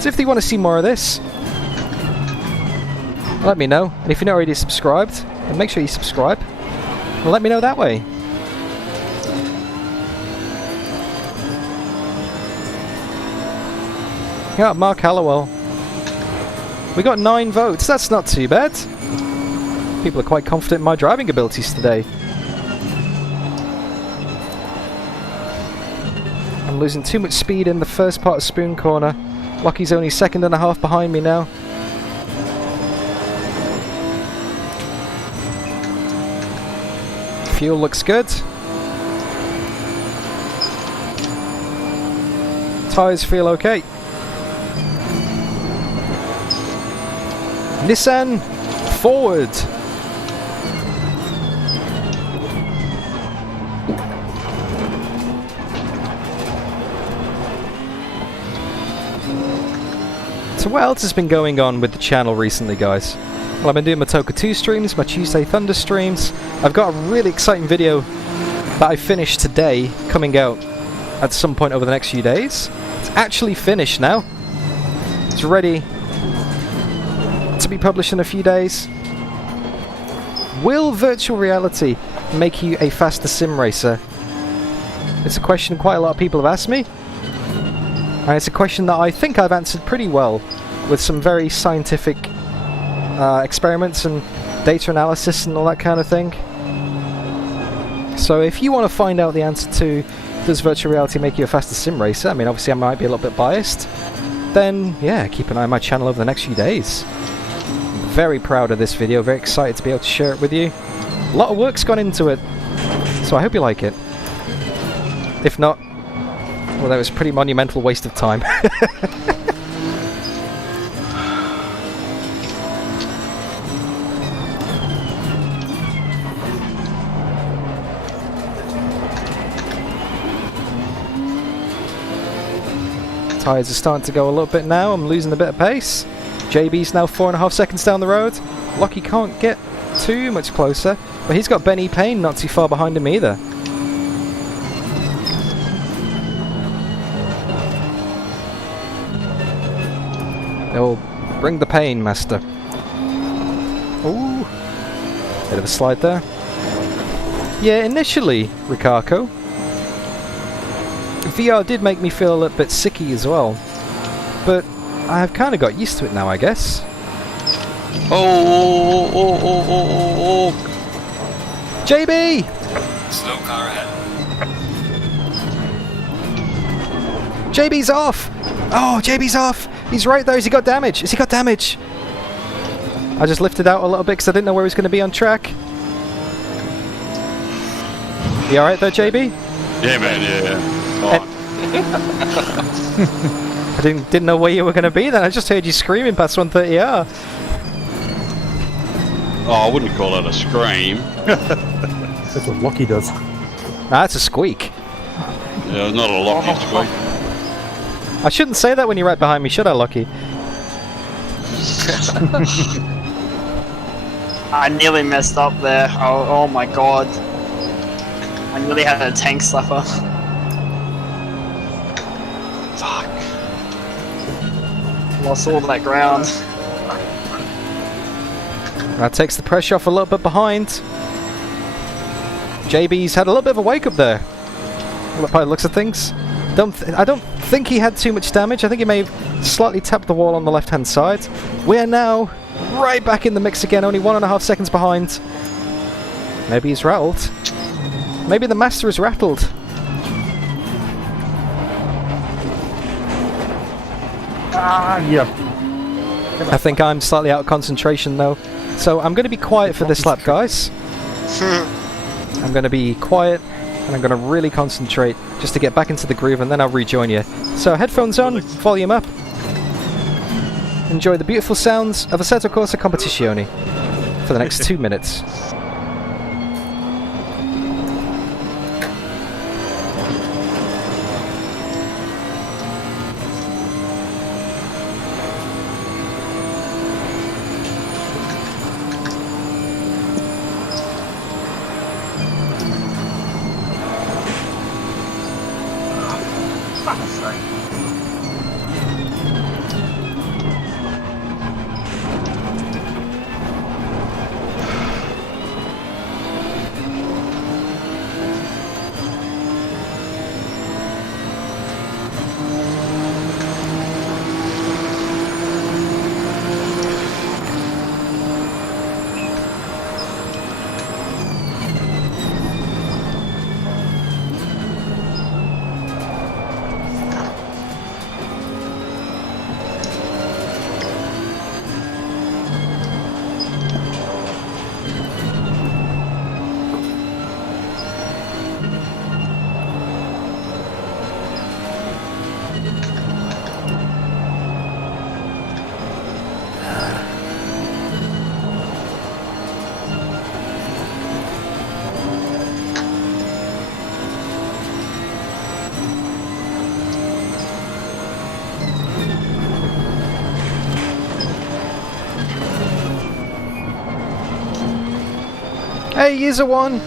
So if you want to see more of this, let me know. And if you're not already subscribed, then make sure you subscribe and let me know that way. Yeah, Mark Hallowell. We got 9 votes. That's not too bad. People are quite confident in my driving abilities today. I'm losing too much speed in the first part of Spoon Corner. Lockie's only 1.5 seconds behind me now. Fuel looks good. Tyres feel okay. Nissan forward. So what else has been going on with the channel recently, guys? Well, I've been doing my Toka 2 streams, my Tuesday Thunder streams. I've got a really exciting video that I finished today coming out at some point over the next few days. It's actually finished now. It's ready to be published in a few days. Will virtual reality make you a faster sim racer? It's a question quite a lot of people have asked me. And it's a question that I think I've answered pretty well with some very scientific experiments and data analysis and all that kind of thing. So if you want to find out the answer to does virtual reality make you a faster sim racer, I mean obviously I might be a little bit biased, then yeah, keep an eye on my channel over the next few days. I'm very proud of this video, very excited to be able to share it with you. A lot of work's gone into it, so I hope you like it. If not, well, that was a pretty monumental waste of time. Tyres are starting to go a little bit now. I'm losing a bit of pace. JB's now 4.5 seconds down the road. Lockie can't get too much closer, but he's got Benny Payne not too far behind him either. Oh, bring the pain, master. Ooh, bit of a slide there. Yeah, initially, Rikako, VR did make me feel a little bit sicky as well, but I've kind of got used to it now, I guess. Oh. JB! Slow car ahead. JB's off! Oh, JB's off! He's right there. Has he got damage? Has he got damage? I just lifted out a little bit because I didn't know where he was going to be on track. You alright there, JB? Yeah, man, yeah. I didn't know where you were going to be then. I just heard you screaming past 130R. Oh, I wouldn't call that a scream. That's what Lockie does. That's a squeak. Yeah, not a lucky squeak. I shouldn't say that when you're right behind me, should I, Lucky? I nearly messed up there. Oh my god. I nearly had a tank slapper. Fuck. Lost all that ground. That takes the pressure off a little bit behind. JB's had a little bit of a wake up there. By the looks of things. I don't think he had too much damage. I think he may have slightly tapped the wall on the left hand side. We are now right back in the mix again, only 1.5 seconds behind. Maybe he's rattled. Maybe the master is rattled. Yeah. I think I'm slightly out of concentration though. So I'm going to be quiet for this lap, guys. I'm going to be quiet and I'm going to really concentrate just to get back into the groove, and then I'll rejoin you. So headphones on, volume up. Enjoy the beautiful sounds of Assetto Corsa Competizione for the next 2 minutes. Hey, User One!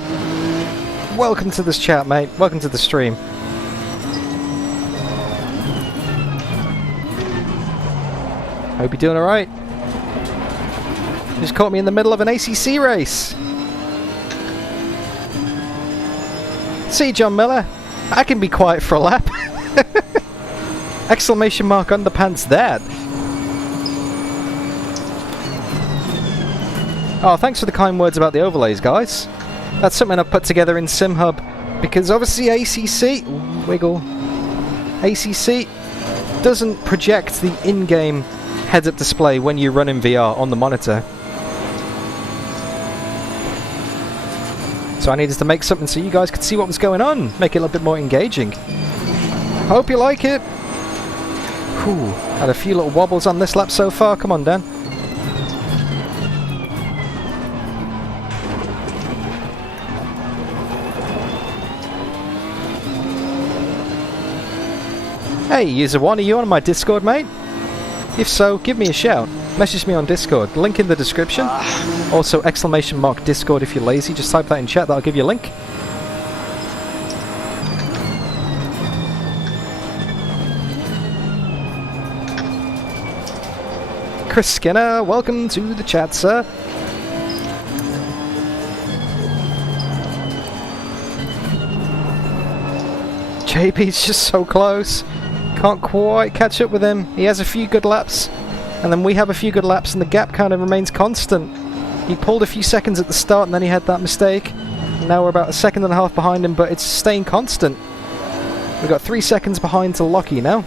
Welcome to this chat, mate. Welcome to the stream. Hope you're doing alright. Just caught me in the middle of an ACC race. See, John Miller, I can be quiet for a lap. Exclamation mark underpants that. Oh, thanks for the kind words about the overlays, guys. That's something I've put together in SimHub, because obviously ACC, wiggle, ACC doesn't project the in-game heads-up display when you run in VR on the monitor. So I needed to make something so you guys could see what was going on, make it a little bit more engaging. Hope you like it. Whew, had a few little wobbles on this lap so far. Come on, Dan. Hey, User One, are you on my Discord, mate? If so, give me a shout. Message me on Discord. Link in the description. Also, exclamation mark Discord if you're lazy. Just type that in chat, that'll give you a link. Chris Skinner, welcome to the chat, sir. JP's just so close. Can't quite catch up with him. He has a few good laps, and then we have a few good laps, and the gap kind of remains constant. He pulled a few seconds at the start, and then he had that mistake. Now we're about 1.5 seconds behind him, but it's staying constant. We've got 3 seconds behind to Lockie now.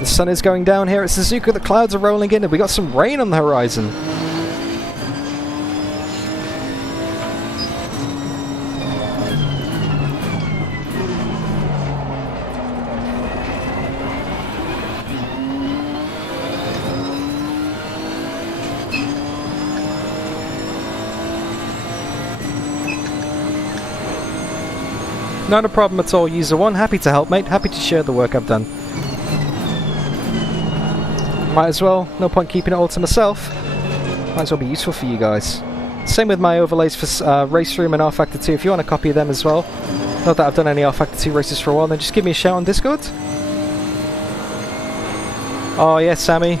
The sun is going down here at Suzuka, the clouds are rolling in, and we got some rain on the horizon. Not a problem at all, User One. Happy to help, mate. Happy to share the work I've done. Might as well. No point keeping it all to myself. Might as well be useful for you guys. Same with my overlays for Race Room and R Factor 2. If you want a copy of them as well. Not that I've done any R Factor 2 races for a while, then just give me a shout on Discord. Oh yeah, Sammy.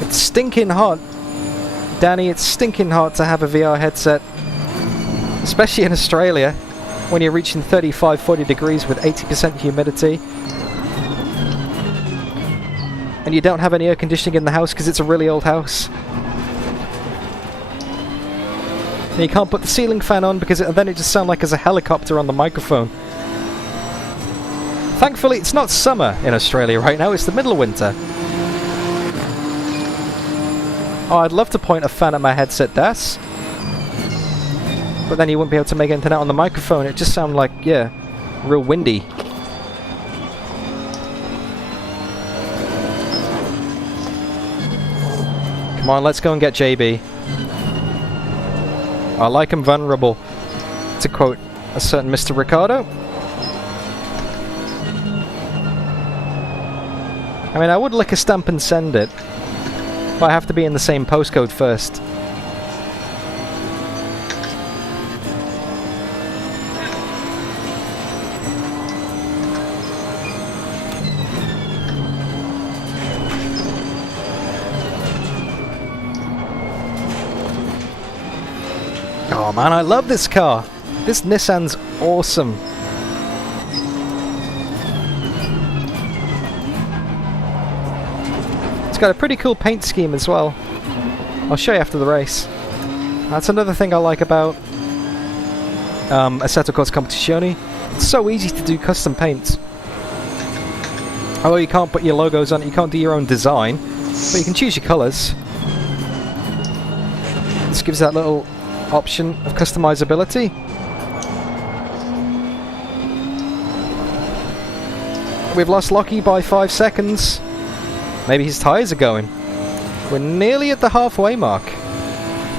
It's stinking hot. Danny, it's stinking hot to have a VR headset. Especially in Australia, when you're reaching 35-40 degrees with 80% humidity. And you don't have any air conditioning in the house because it's a really old house. And you can't put the ceiling fan on because then it just sounds like there's a helicopter on the microphone. Thankfully, it's not summer in Australia right now, it's the middle of winter. Oh, I'd love to point a fan at my headset, Das. But then you wouldn't be able to make anything out on the microphone. It just sounds like, yeah, real windy. Come on, let's go and get JB. I like him vulnerable, to quote a certain Mr. Ricardo. I mean, I would lick a stamp and send it, but I have to be in the same postcode first. Oh man, I love this car. This Nissan's awesome. It's got a pretty cool paint scheme as well. I'll show you after the race. That's another thing I like about Assetto Corsa Competizione. It's so easy to do custom paints. Although you can't put your logos on it, you can't do your own design, but you can choose your colours. This gives that little option of customizability. We've lost Lockie by 5 seconds. Maybe his tyres are going. We're nearly at the halfway mark.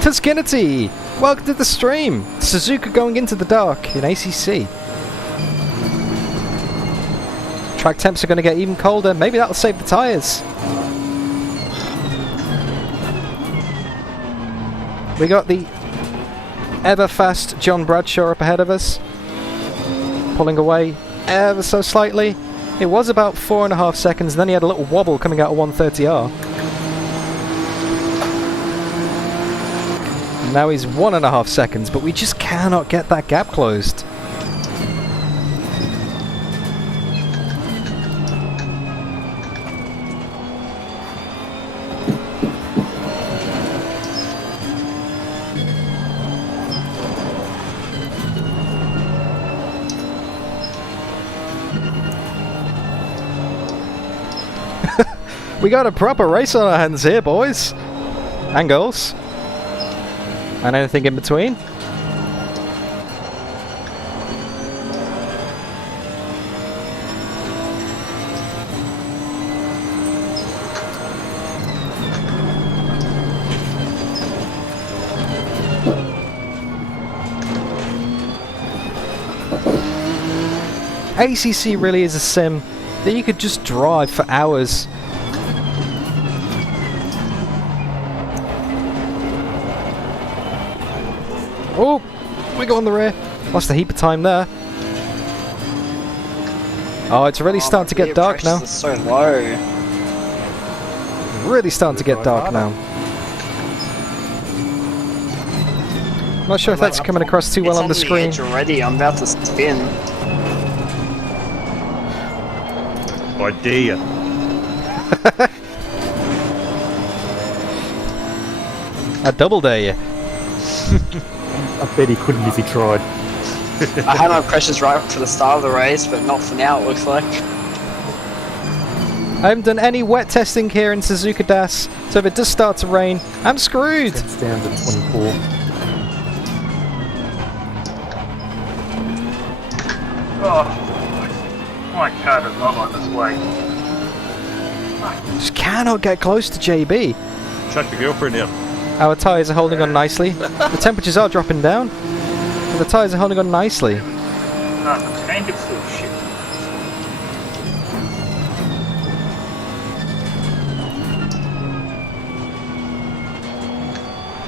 Tuskinity! Welcome to the stream! Suzuka going into the dark in ACC. Track temps are going to get even colder. Maybe that'll save the tyres. We got the ever fast John Bradshaw up ahead of us. Pulling away ever so slightly. It was about 4.5 seconds, and then he had a little wobble coming out of 130R. Now he's 1.5 seconds, but we just cannot get that gap closed. We got a proper race on our hands here, boys. And girls. And anything in between. ACC really is a sim that you could just drive for hours. Oh, we got on the rear. Lost a heap of time there. Oh, it's really starting to get dark now. So low. Really starting to get dark now. Not sure if that's coming across too well on the screen. It's on the edge already. I'm about to spin. I dare you. I double dare you. I bet he couldn't if he tried. I had my pressures right for the start of the race, but not for now, it looks like. I haven't done any wet testing here in Suzuka Das, so if it does start to rain, I'm screwed! It's down to 24. Oh, my car does not like this way. Just cannot get close to JB. Chuck the girlfriend out. Our tyres are holding on nicely. The temperatures are dropping down, but the tyres are holding on nicely. Ah, the tank is still shit.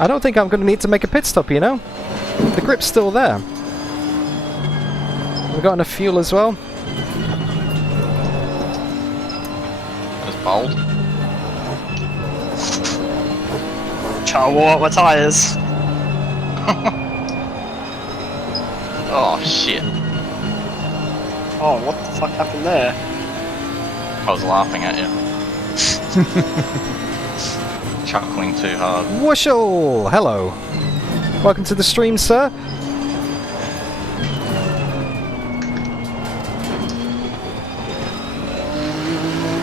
I don't think I'm going to need to make a pit stop, you know? The grip's still there. We've got enough fuel as well. That's bold. Try to warm up my tyres. Oh shit. Oh, what the fuck happened there? I was laughing at you. Chuckling too hard. Whooshel! Hello. Welcome to the stream, sir.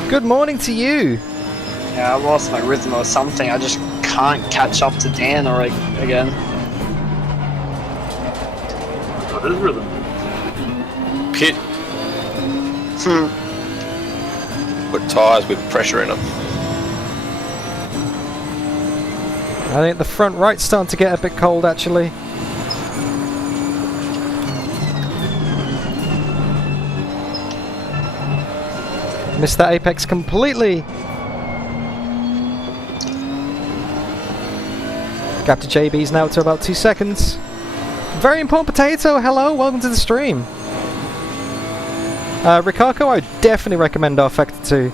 Good morning to you. Yeah, I lost my rhythm or something. I just can't catch up to Dan or again. What is rhythm? Pit. Put tyres with pressure in them. I think the front right's starting to get a bit cold, actually. Missed that apex completely. Gap to JB's now to about 2 seconds. Very important potato, hello, welcome to the stream. Rikako, I would definitely recommend our Factor 2.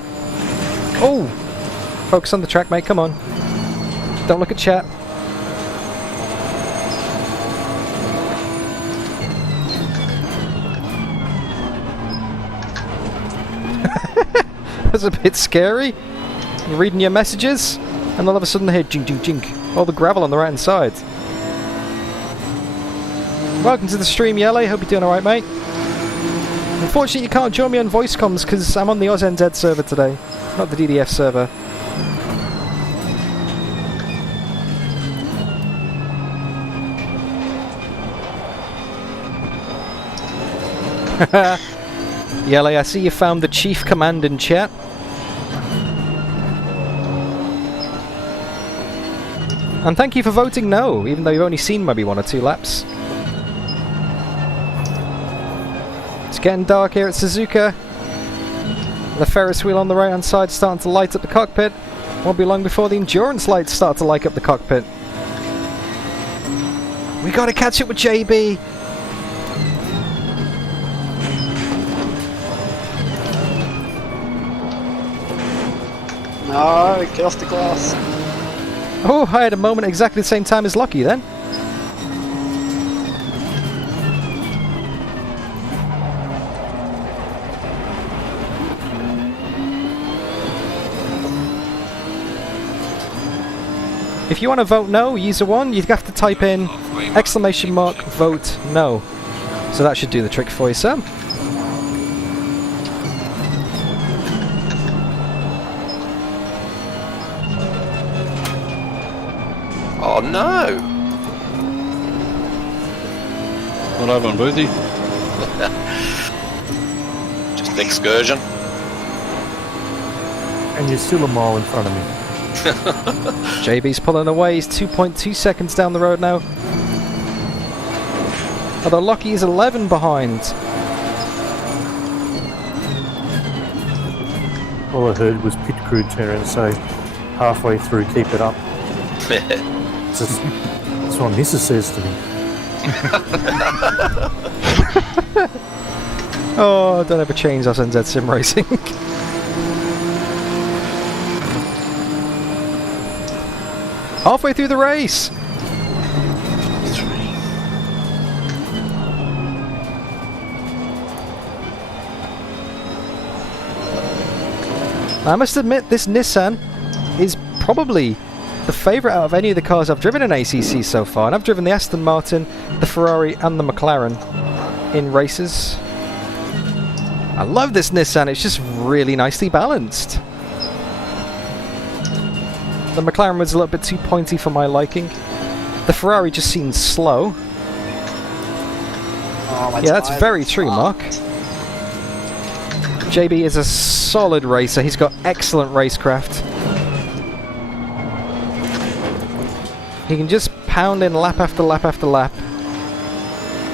Oh! Focus on the track, mate, come on. Don't look at chat. That's a bit scary. You're reading your messages, and all of a sudden I hear jink, jink, jink. All the gravel on the right hand side. Welcome to the stream, Yellow. Hope you're doing alright, mate. Unfortunately, you can't join me on voice comms because I'm on the AUSNZ server today, not the DDF server. Yellow, I see you found the chief command in chat. And thank you for voting no, even though you've only seen maybe 1 or 2 laps. It's getting dark here at Suzuka. The Ferris wheel on the right hand side starting to light up the cockpit. Won't be long before the endurance lights start to light up the cockpit. We gotta catch up with JB. No, get off the glass. Oh, I had a moment exactly the same time as Lucky then. If you want to vote no, user 1, you'd have to type in !vote no. So that should do the trick for you, sir. Oh no! What happened, Boothie? Just an excursion. And you're still a mile in front of me. JB's pulling away, he's 2.2 seconds down the road now. Although Lockie is 11 behind. All I heard was pit crew turn around and say, halfway through, keep it up. That's what Mrs. says to me. Oh, don't ever change AUSNZ Simracing. Halfway through the race! I must admit, this Nissan is probably the favourite out of any of the cars I've driven in ACC so far, and I've driven the Aston Martin, the Ferrari and the McLaren in races. I love this Nissan, it's just really nicely balanced. The McLaren was a little bit too pointy for my liking. The Ferrari just seems slow. Oh, Yeah, that's very true, Mark. JB is a solid racer, he's got excellent racecraft. He can just pound in lap after lap after lap.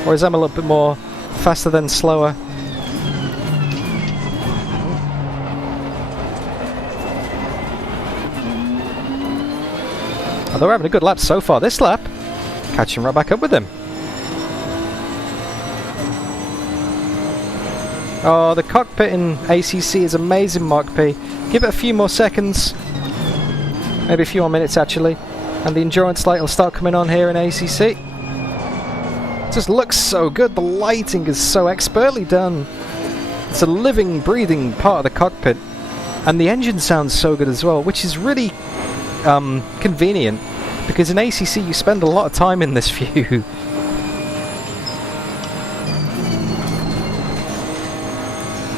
Whereas I'm a little bit more faster than slower. Oh, they're having a good lap so far. This lap, catching right back up with them. Oh, the cockpit in ACC is amazing, Mark P. Give it a few more seconds. Maybe a few more minutes, actually. And the endurance light will start coming on here in ACC. It just looks so good. The lighting is so expertly done. It's a living, breathing part of the cockpit. And the engine sounds so good as well, which is really convenient. Because in ACC you spend a lot of time in this view.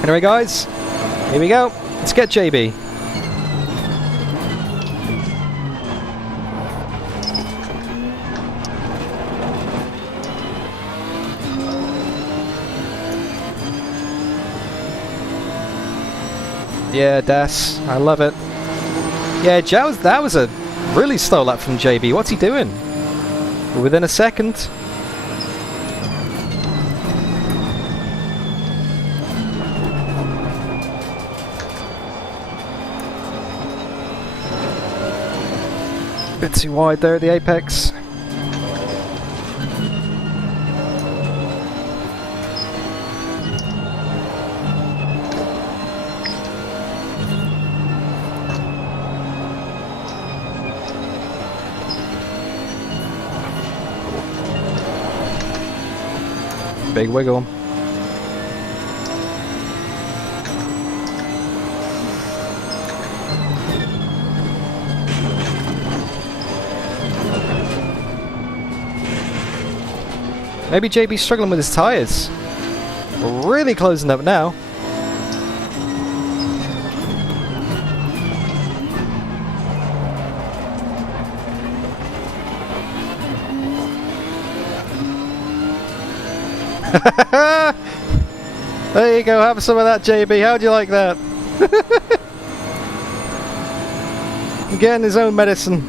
Anyway guys, here we go. Let's get JB. Yeah, Das, I love it. Yeah, that was a really slow lap from JB. What's he doing? We're within a second. Bit too wide there at the apex. Big wiggle. Maybe JB's struggling with his tyres. We're really closing up now. There you go, have some of that, JB. How'd you like that? Getting his own medicine.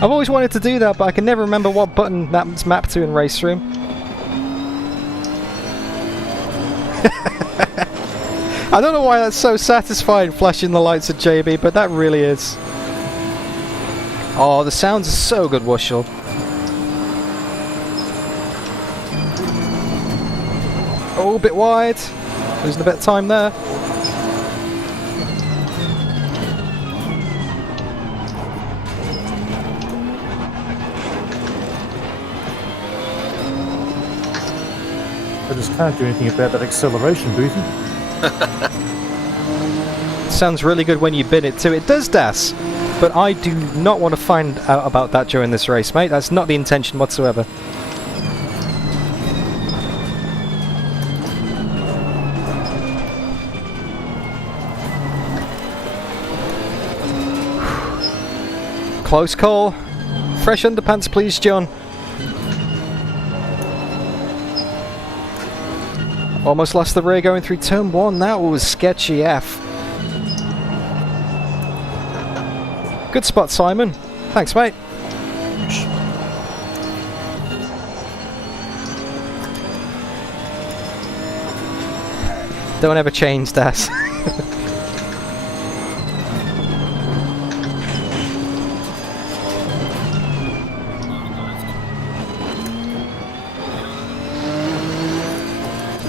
I've always wanted to do that, but I can never remember what button that's mapped to in Race Room. I don't know why that's so satisfying, flashing the lights at JB, but that really is. Oh, the sounds are so good, Wushel. Oh, a bit wide. Losing a bit of time there. I just can't do anything about that acceleration, Boothie. Sounds really good when you bin it too. It does, Das. But I do not want to find out about that during this race, mate. That's not the intention whatsoever. Close call. Fresh underpants, please, John. Almost lost the rear going through turn 1. That was sketchy F. Good spot, Simon. Thanks, mate. Don't ever change, Das.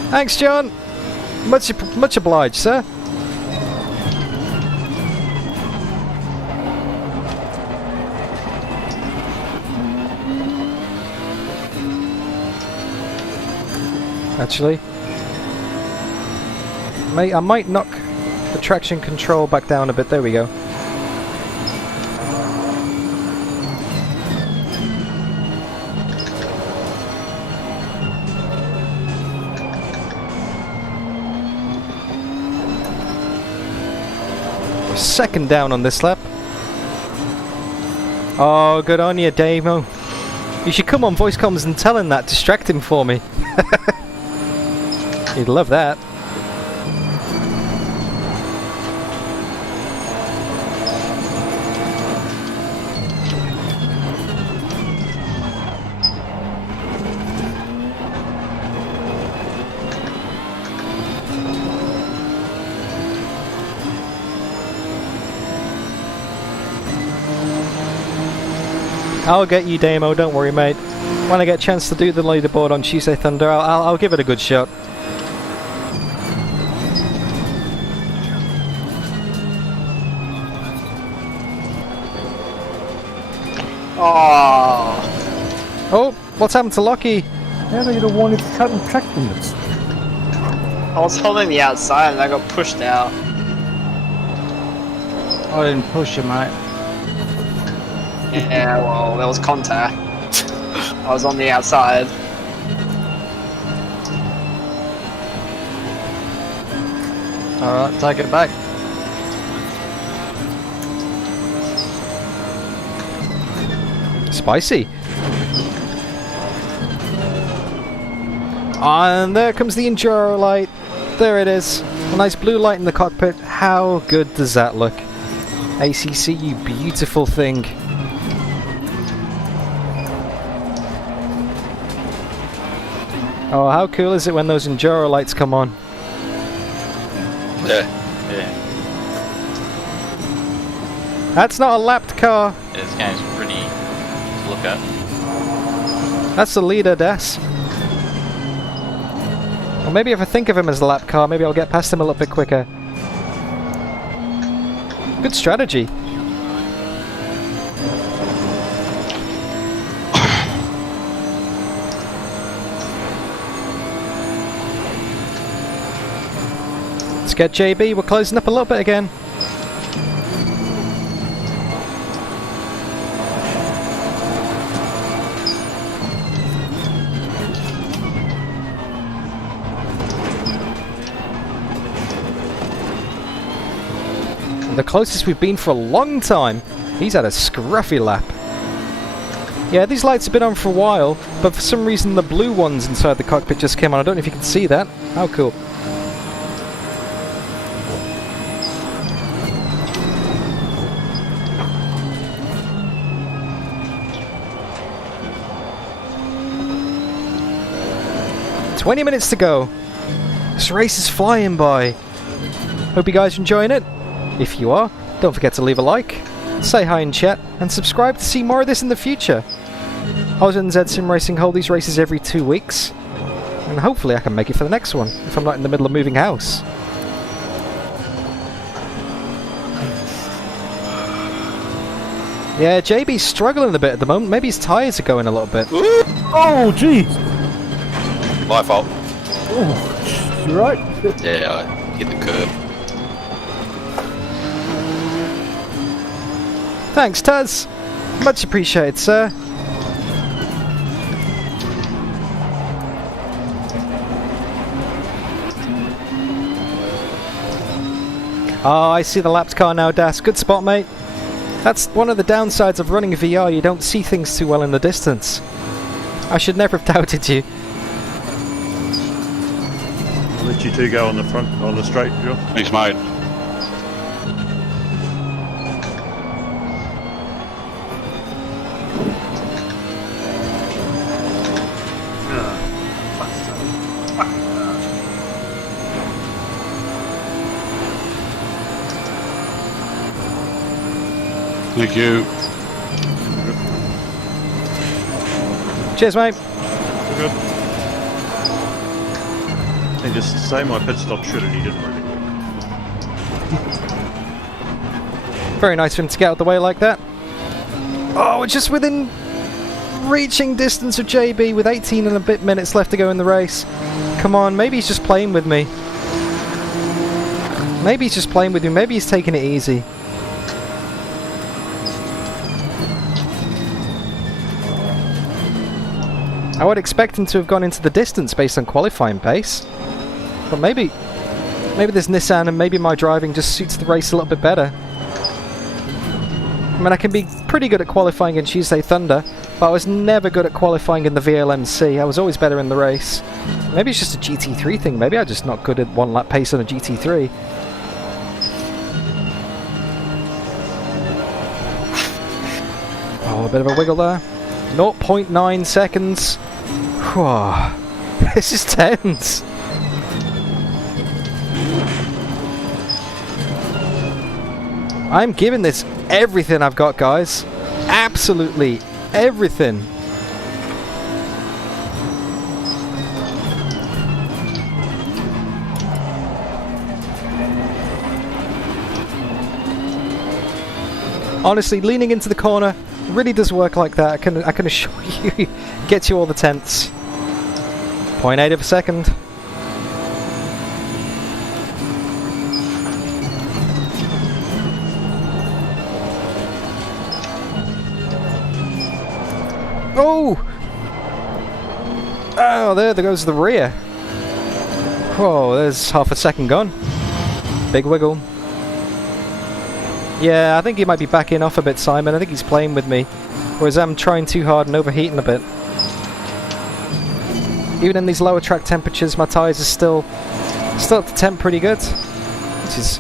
Thanks, John. Much obliged, sir. Actually, I might knock the traction control back down a bit. There we go. We're second down on this lap. Oh, good on you, Damo. You should come on voice comms and tell him that. Distract him for me. He'd love that. I'll get you, Damo, don't worry, mate. When I get a chance to do the leaderboard on Tuesday Thunder, I'll give it a good shot. Oh, what's happened to Lockie? How they gonna want it to cut and track limits? I was holding the outside and I got pushed out. I didn't push you, mate. Yeah, well, there was contact. I was on the outside. Alright, take it back. Spicy. And there comes the Enduro light. There it is. A nice blue light in the cockpit. How good does that look? ACC, you beautiful thing. Oh, how cool is it when those Enduro lights come on? Yeah. That's not a lapped car. Yeah, this game's pretty to look at. That's the leader, Des. Or maybe if I think of him as a lap car, maybe I'll get past him a little bit quicker. Good strategy. Let's get JB, we're closing up a little bit again. The closest we've been for a long time. He's had a scruffy lap. Yeah, these lights have been on for a while, but for some reason the blue ones inside the cockpit just came on. I don't know if you can see that. How cool. "20 minutes to go. This race is flying by. Hope you guys are enjoying it. If you are, don't forget to leave a like, say hi in chat, and subscribe to see more of this in the future. AUSNZ Simracing hold these races every 2 weeks, and hopefully I can make it for the next one, if I'm not in the middle of moving house. Yeah, JB's struggling a bit at the moment. Maybe his tyres are going a little bit. Oh, jeez! My fault. Oh, you right? Yeah, I hit the curb. Thanks, Taz. Much appreciated, sir. Oh, I see the lapped car now, Das. Good spot, mate. That's one of the downsides of running VR. You don't see things too well in the distance. I should never have doubted you. I'll let you two go on the front, on the straight, John. Thanks, mate. Thank you. Cheers, mate. Good. And just say my pit stop should have, he didn't really. Very nice of him to get out of the way like that. Oh, we're just within reaching distance of JB with 18 and a bit minutes left to go in the race. Come on, maybe he's just playing with me. Maybe he's just playing with me. Maybe he's taking it easy. I would expect him to have gone into the distance based on qualifying pace. But maybe this Nissan and maybe my driving just suits the race a little bit better. I mean, I can be pretty good at qualifying in Tuesday Thunder, but I was never good at qualifying in the VLMC. I was always better in the race. Maybe it's just a GT3 thing. Maybe I'm just not good at one lap pace on a GT3. Oh, a bit of a wiggle there. 0.9 seconds. Whew. This is tense. I'm giving this everything I've got, guys. Absolutely everything. Honestly, leaning into the corner really does work like that. I can assure you, gets you all the tenths. 0.8 of a second. Oh! Oh, there goes the rear. Whoa, there's half a second gone. Big wiggle. Yeah, I think he might be backing off a bit, Simon. I think he's playing with me. Whereas I'm trying too hard and overheating a bit. Even in these lower track temperatures, my tyres are still up to temp pretty good. Which is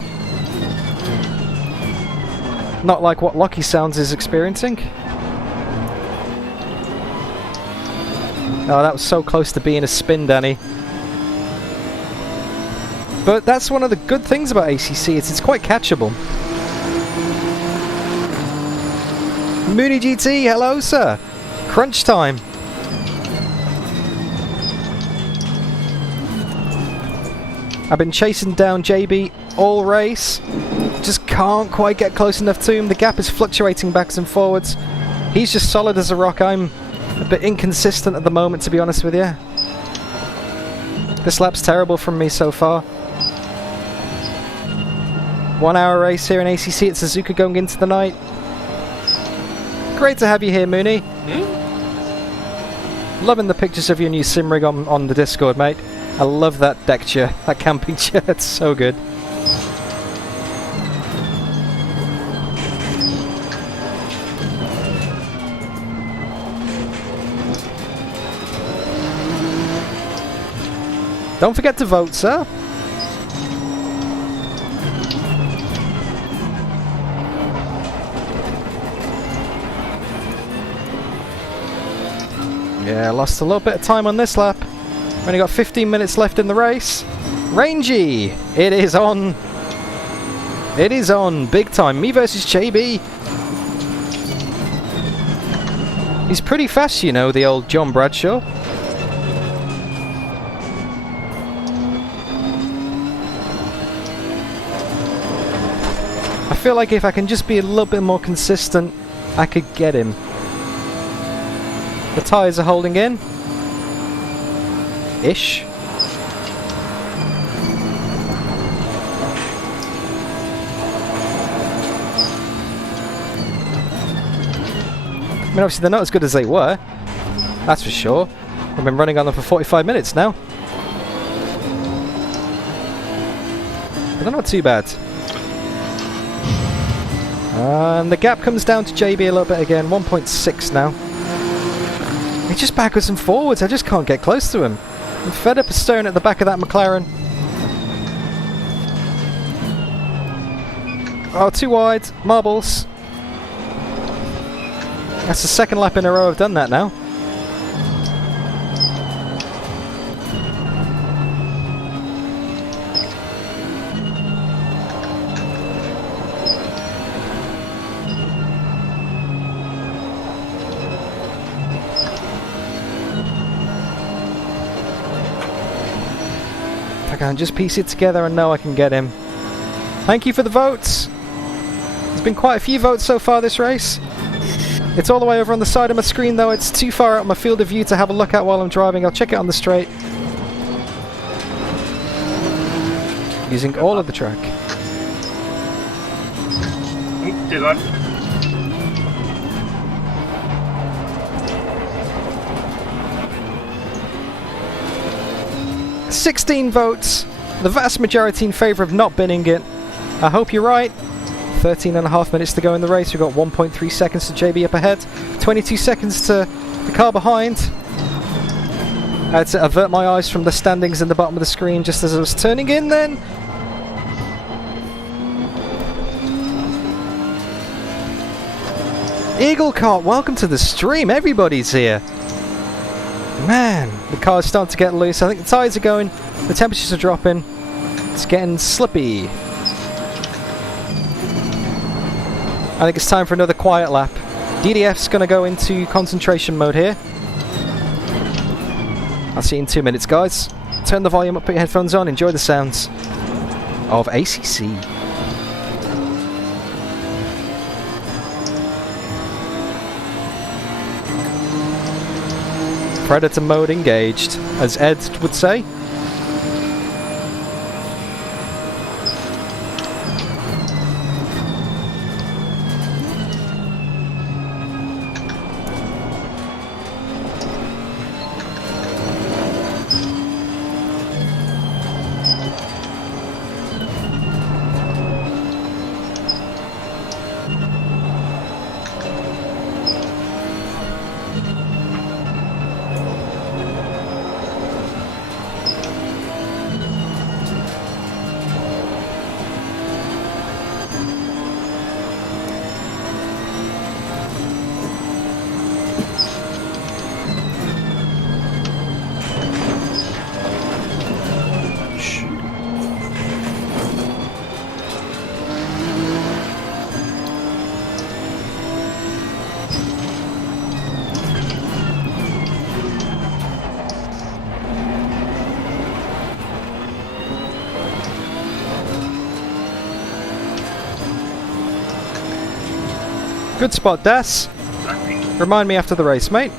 not like what Lockie Sounds is experiencing. Oh, that was so close to being a spin, Danny. But that's one of the good things about ACC, it's quite catchable. Mooney GT, hello sir! Crunch time! I've been chasing down JB all race. Just can't quite get close enough to him. The gap is fluctuating backwards and forwards. He's just solid as a rock. I'm a bit inconsistent at the moment, to be honest with you. This lap's terrible from me so far. 1 hour race here in ACC at Suzuka going into the night. Great to have you here, Mooney. Loving the pictures of your new sim rig on the Discord, mate. I love that deck chair, that camping chair. It's so good. Don't forget to vote, sir. Yeah, lost a little bit of time on this lap. Only got 15 minutes left in the race. Rangy! It is on. It is on. Big time. Me versus JB. He's pretty fast, you know, the old John Bradshaw. I feel like if I can just be a little bit more consistent, I could get him. The tyres are holding in. Ish. I mean, obviously they're not as good as they were. That's for sure. I've been running on them for 45 minutes now. But they're not too bad. And the gap comes down to JB a little bit again. 1.6 now. He's just backwards and forwards. I just can't get close to him. I'm fed up of staring at the back of that McLaren. Oh, too wide. Marbles. That's the second lap in a row I've done that now. I can just piece it together and know I can get him. Thank you for the votes. There's been quite a few votes so far this race. It's all the way over on the side of my screen though. It's too far out of my field of view to have a look at while I'm driving. I'll check it on the straight. Using all of the track. Do that. 16 votes, the vast majority in favour of not binning it. I hope you're right. 13.5 minutes to go in the race. We've got 1.3 seconds to JB up ahead, 22 seconds to the car behind. I had to avert my eyes from the standings in the bottom of the screen just as I was turning in then. Eagle Cart, welcome to the stream. Everybody's here. Man, the car's starting to get loose. I think the tyres are going, the temperatures are dropping. It's getting slippy. I think it's time for another quiet lap. DDF's going to go into concentration mode here. I'll see you in 2 minutes, guys. Turn the volume up, put your headphones on, enjoy the sounds of ACC. Predator mode engaged, as Ed would say. Good spot, Das. Remind me after the race, mate.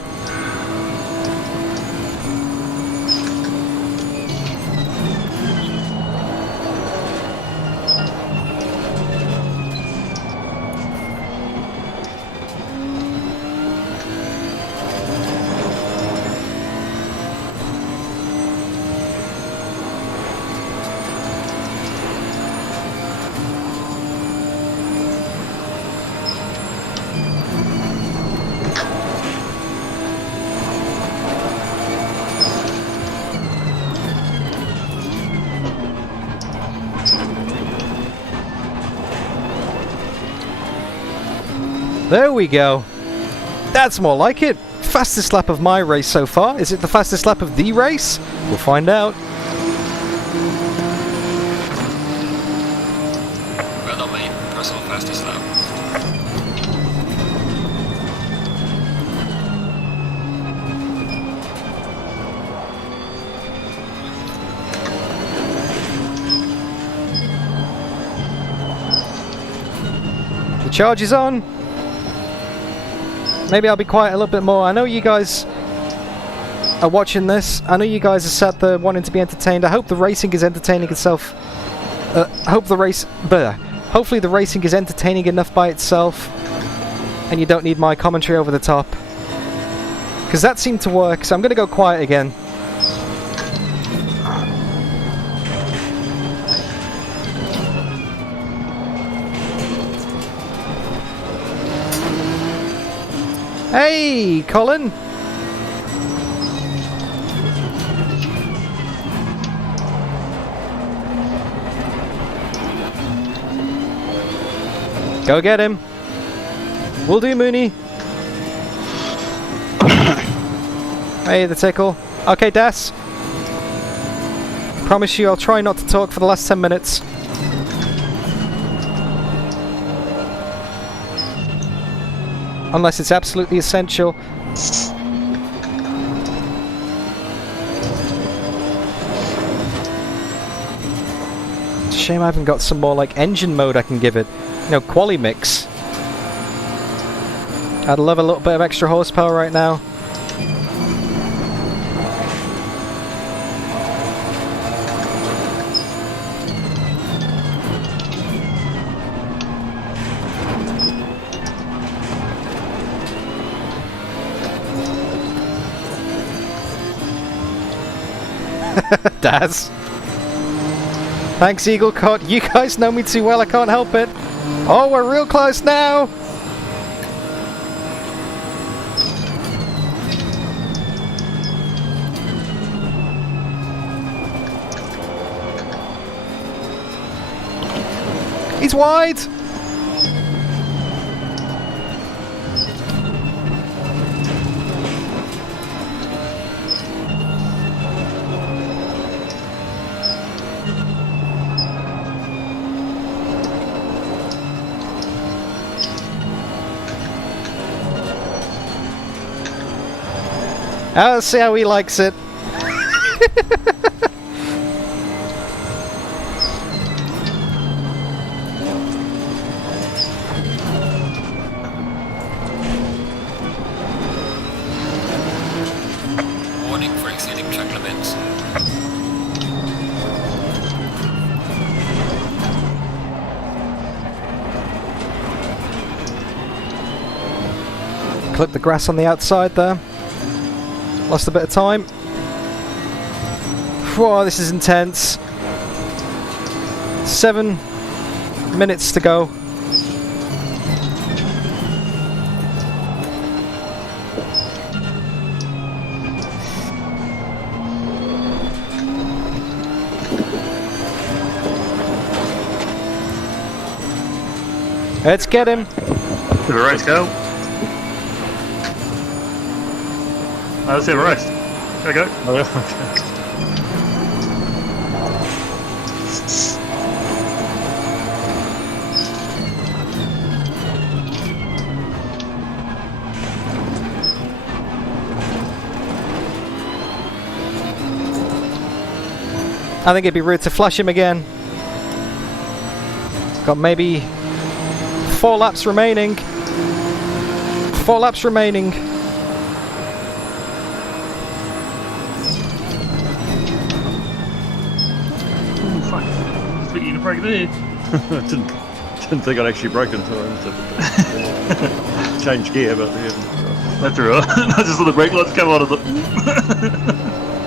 There we go. That's more like it. Fastest lap of my race so far. Is it the fastest lap of the race? We'll find out. Well done, mate. Personal fastest lap. The charge is on. Maybe I'll be quiet a little bit more. I know you guys are watching this. I know you guys are sat there wanting to be entertained. I hope the racing is entertaining itself. Hopefully the racing is entertaining enough by itself, and you don't need my commentary over the top. Because that seemed to work, so I'm going to go quiet again. Hey, Colin! Go get him! Will do, Mooney! Hey, the tickle. Okay, Das. Promise you I'll try not to talk for the last 10 minutes. Unless it's absolutely essential. It's a shame I haven't got some more like engine mode I can give it. You know, quali mix. I'd love a little bit of extra horsepower right now. Daz. Thanks, Eagle Cod. You guys know me too well, I can't help it. Oh, we're real close now. He's wide. Let's see how he likes it. Warning for exceeding track limits. Clip the grass on the outside there. Lost a bit of time. Whoa, this is intense. 7 minutes to go. Let's get him. To the race go. Let's see the race. There we go. Oh, yeah. I think it'd be rude to flush him again. Got maybe 4 laps remaining. 4 laps remaining. Ooh, fuck. Just put you in a break there. didn't think I'd actually broken, so I had to change gear, but yeah. That's alright. I just saw the brake lights come on.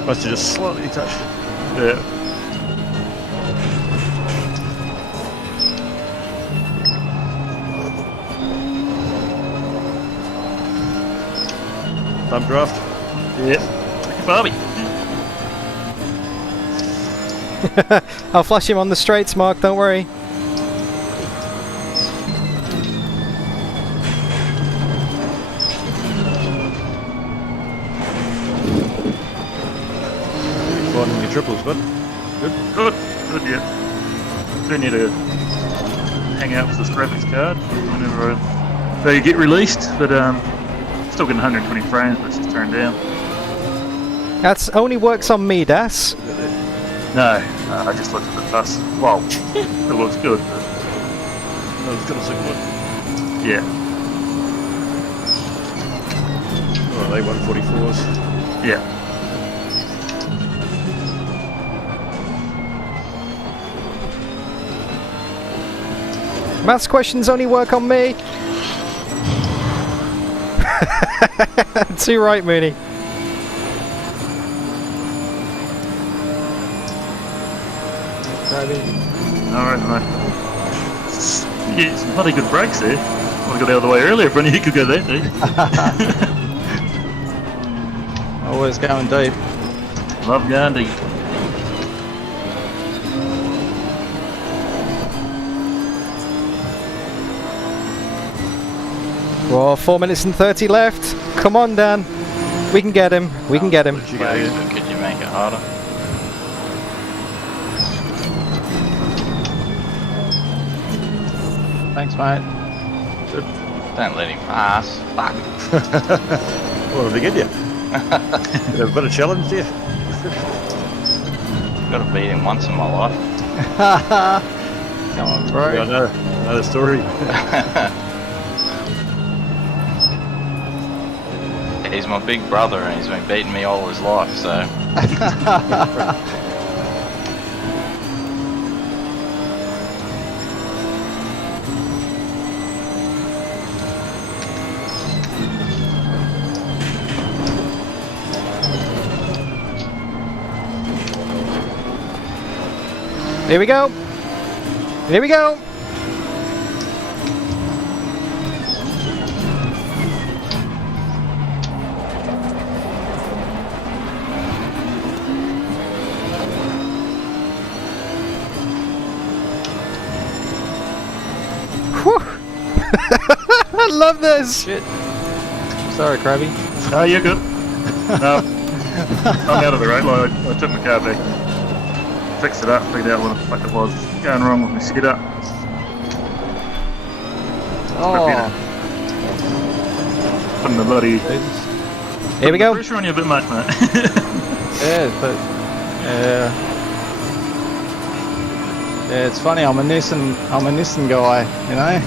Must have just slightly touched it. Yeah. Thumb draft. Yeah. Barbie. I'll flush him on the straights, Mark, don't worry. Finding your triples, bud. Good, yeah. Do need to hang out with this graphics card whenever they get released, but still getting 120 frames, but it's just turned down. That's only works on me, Das. No, I just looked at the fuss. Well, it looks good, but No, it's got a signal. yeah. Oh, they 144s. Yeah. Maths questions only work on me. Too right, Mooney. Alright, mate. Yeah, some bloody good brakes there. I got out of the way earlier, Brenny, you could go there, dude. Always going deep. Love going deep. Well, 4 minutes and 30 left. Come on, Dan. We can get him. We can get him. Could you make it harder? Thanks, mate. Don't let him pass. Fuck. What did they get you? A bit of challenge there. Gotta beat him once in my life. Come on, bro. I know the story. He's my big brother and he's been beating me all his life, so. Here we go. Here we go. Whew. I love this. Shit. Sorry, Krabby. No, you're good. No. I'm out of the road. Like, I took my car back. Fixed it up, figured out what the fuck it was going wrong with my setup. Oh, Putting the bloody Here we go. Pressure on you a bit much, mate. Yeah, but yeah, it's funny. I'm a Nissan guy, you know.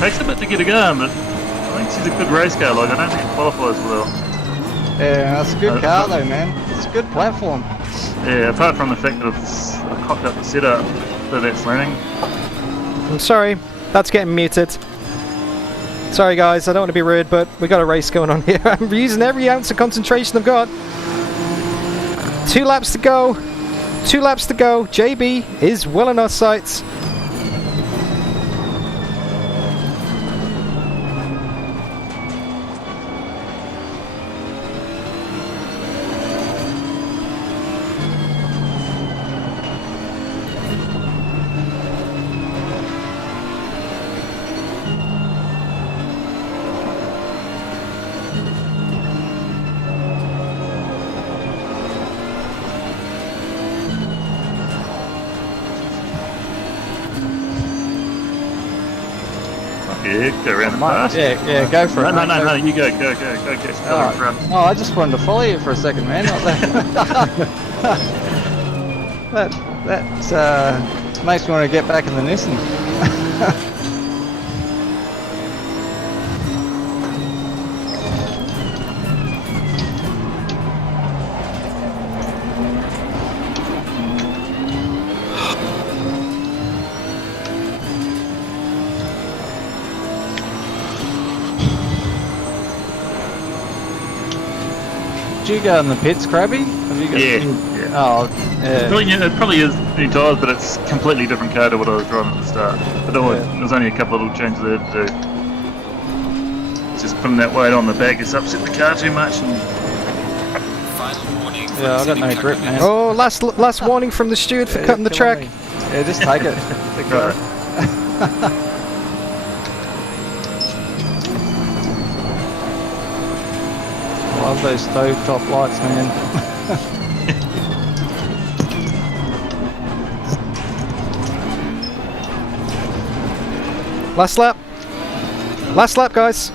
Takes a bit to get it going, but I think she's a good race car. Like I don't think it qualifies well. Yeah, that's a good car though, man. It's a good platform. Yeah, apart from the fact that I cocked up the setup for that running. I'm sorry, that's getting muted. Sorry guys, I don't want to be rude, but we got a race going on here. I'm using every ounce of concentration I've got. 2 laps to go. 2 laps to go. JB is well in our sights. Yeah, go around the pass. Yeah, go for it. No, you go, catch the car in front. Oh, I just wanted to follow you for a second, man. that makes me want to get back in the Nissan. Did you go in the pits, Krabby? Have you got Yeah. Oh, yeah. It probably is new tyres, but it's a completely different car to what I was driving at the start. But there's only a couple of little changes there to do. Just putting that weight on the back has upset the car too much. And Final warning. Yeah, I got no grip, man. Oh, last warning from the steward for cutting the come track. on, yeah, just take it. Right. I love those stove-top lights, man. Last lap. Last lap, guys.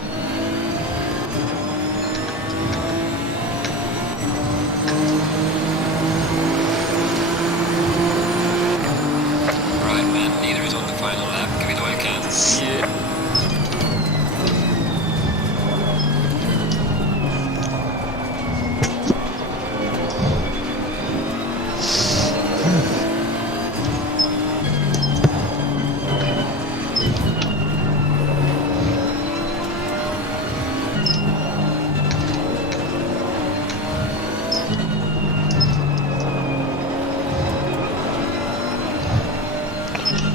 Right, man. Neither is on the final lap. Give it all you can. Yeah.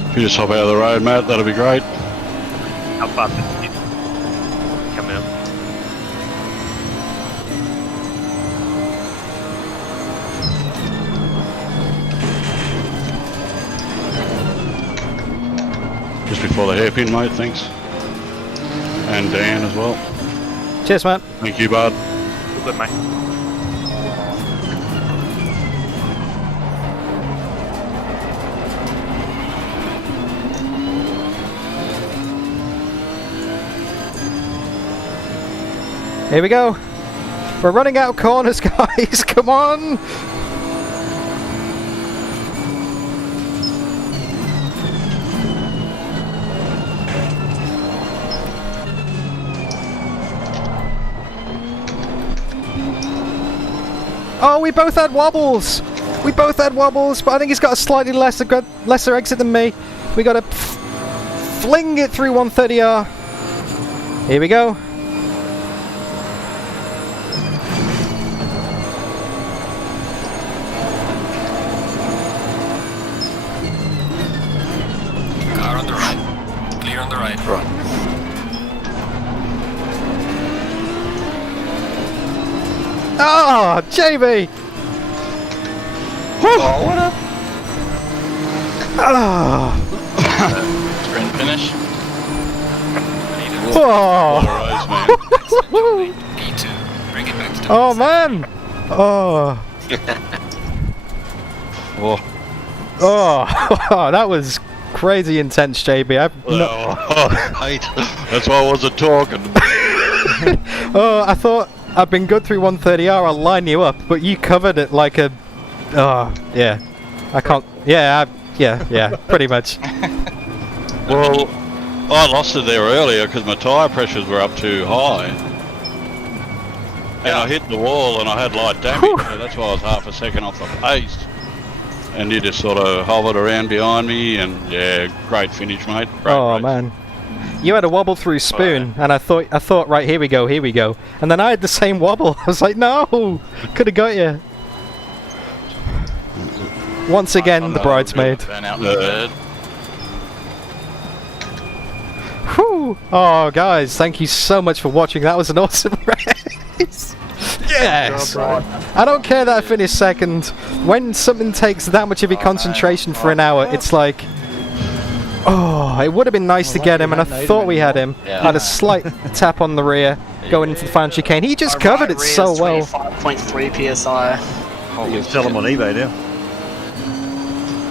If you just hop out of the road, Matt, that'll be great. How fast is it? Come out. Just before the hairpin, mate, thanks. And Dan as well. Cheers, man. Thank you, bud. Good, mate. Here we go. We're running out of corners, guys. Come on. Oh, we both had wobbles. We both had wobbles, but I think he's got a slightly lesser exit than me. We got to fling it through 130R. Here we go. Car on the right. Clear on the right. Oh, JB! Oh, what up? Oh, Sprint finish. whoa! Alright, man. B2. Bring it back to the Oh man! Oh, Oh, oh, that was crazy intense, JB. mate. That's why I wasn't talking. Oh, I thought I'd been good through 130R, I'll line you up, but you covered it like a... Oh, yeah. I can't... Yeah, pretty much. Well, I lost it there earlier because my tyre pressures were up too high. And I hit the wall and I had light damage, so that's why I was half a second off the pace. And you just sort of hovered around behind me, and yeah, great finish, mate. Great race. Man. You had a wobble through Spoon, and I thought, right, here we go. And then I had the same wobble. I was like, no! Could have got you. Once again, the bridesmaid. Burn out the bird. Whew. Oh, guys, thank you so much for watching. That was an awesome race. Yes! I don't care that I finished second. When something takes that much of your concentration for an hour, it's like... Oh, it would have been nice to get him, and I thought we had him. Had a slight tap on the rear going into the final chicane. He just covered it so well. 25.3 psi. You can sell them on eBay now.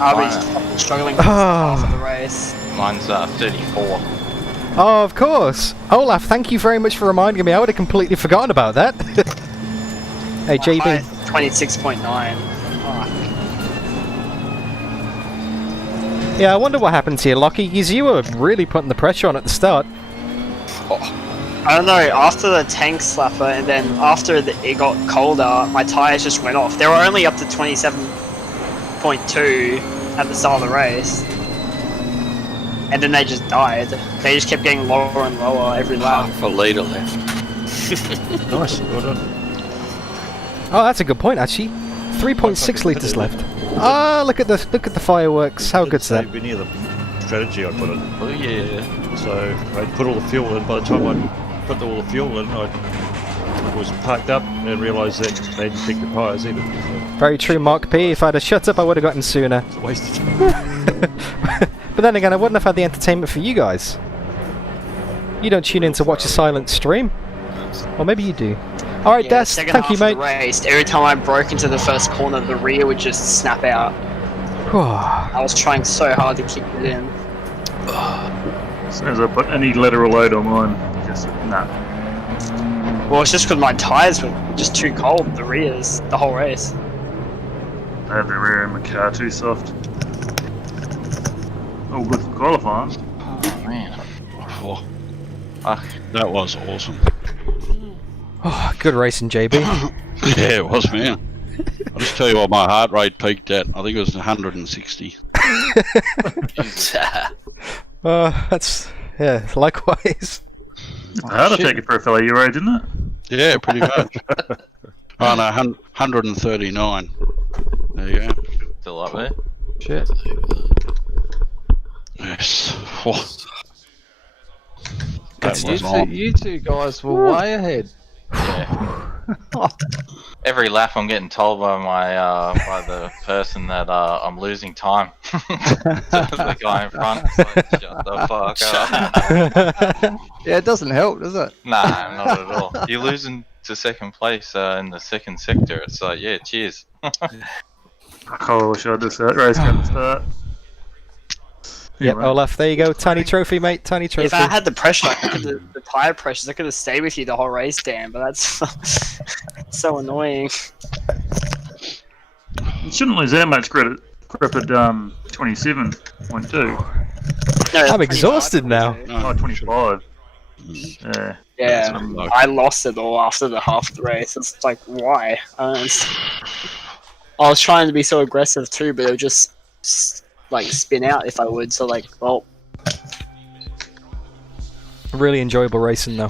I've been struggling for half of the race. Mine's 34. Oh, of course. Olaf, thank you very much for reminding me. I would have completely forgotten about that. Hey, JB. 26.9. Yeah, I wonder what happened to you, Lockie, because you were really putting the pressure on at the start. I don't know, after the tank slapper and then after it got colder, my tyres just went off. They were only up to 27.2 at the start of the race. And then they just died. They just kept getting lower and lower every lap. Half a litre left. Nice, well done. Oh, that's a good point, actually. 3.6 litres left. Ah, look at the fireworks. How good's that? Any of the strategy I put in. Oh yeah. So I put all the fuel in. By the time I put all the fuel in, I was parked up and realised that they didn't pick the tyres either. So Very true, Mark P. If I'd have shut up, I would have gotten sooner. it's a waste of time. But then again, I wouldn't have had the entertainment for you guys. You don't tune in to watch a silent stream. Or maybe you do. Alright, Des, thank you, mate. Race, every time I broke into the first corner, the rear would just snap out. I was trying so hard to keep it in. As soon as I put any lateral load on mine, just nah. Well, it's just because my tyres were just too cold, the rears, the whole race. I have the rear in my car too soft. All good for qualifying. Oh man. That was awesome. Oh, good racing, JB. Yeah, it was, man. I'll just tell you what my heart rate peaked at. I think it was 160. That's... Yeah, likewise. Hard to take it for a fellow Euro, didn't it? Yeah, pretty much. Oh no, 139. There you go. Still up there. Shit. Yes. Oh. You two guys were way ahead. Yeah. Every lap I'm getting told by my by the person that I'm losing time. The guy in front is like, shut the fuck up. Yeah, it doesn't help, does it? Nah, not at all. You're losing to second place in the second sector. It's like, yeah, cheers. Oh, wish I had this race car to start. Yep, Olaf, there you go. Tiny trophy, mate. Tiny trophy. If I had the pressure, the tyre pressures, I could have stayed with you the whole race, Dan, but that's so annoying. You shouldn't lose that much grip at 27.2. No, I'm exhausted now. Oh, 25. Yeah. Yeah, I lost it all after the half of the race. It's like, why? I was trying to be so aggressive too, but it would just like spin out if I would. So like, well, really enjoyable racing though.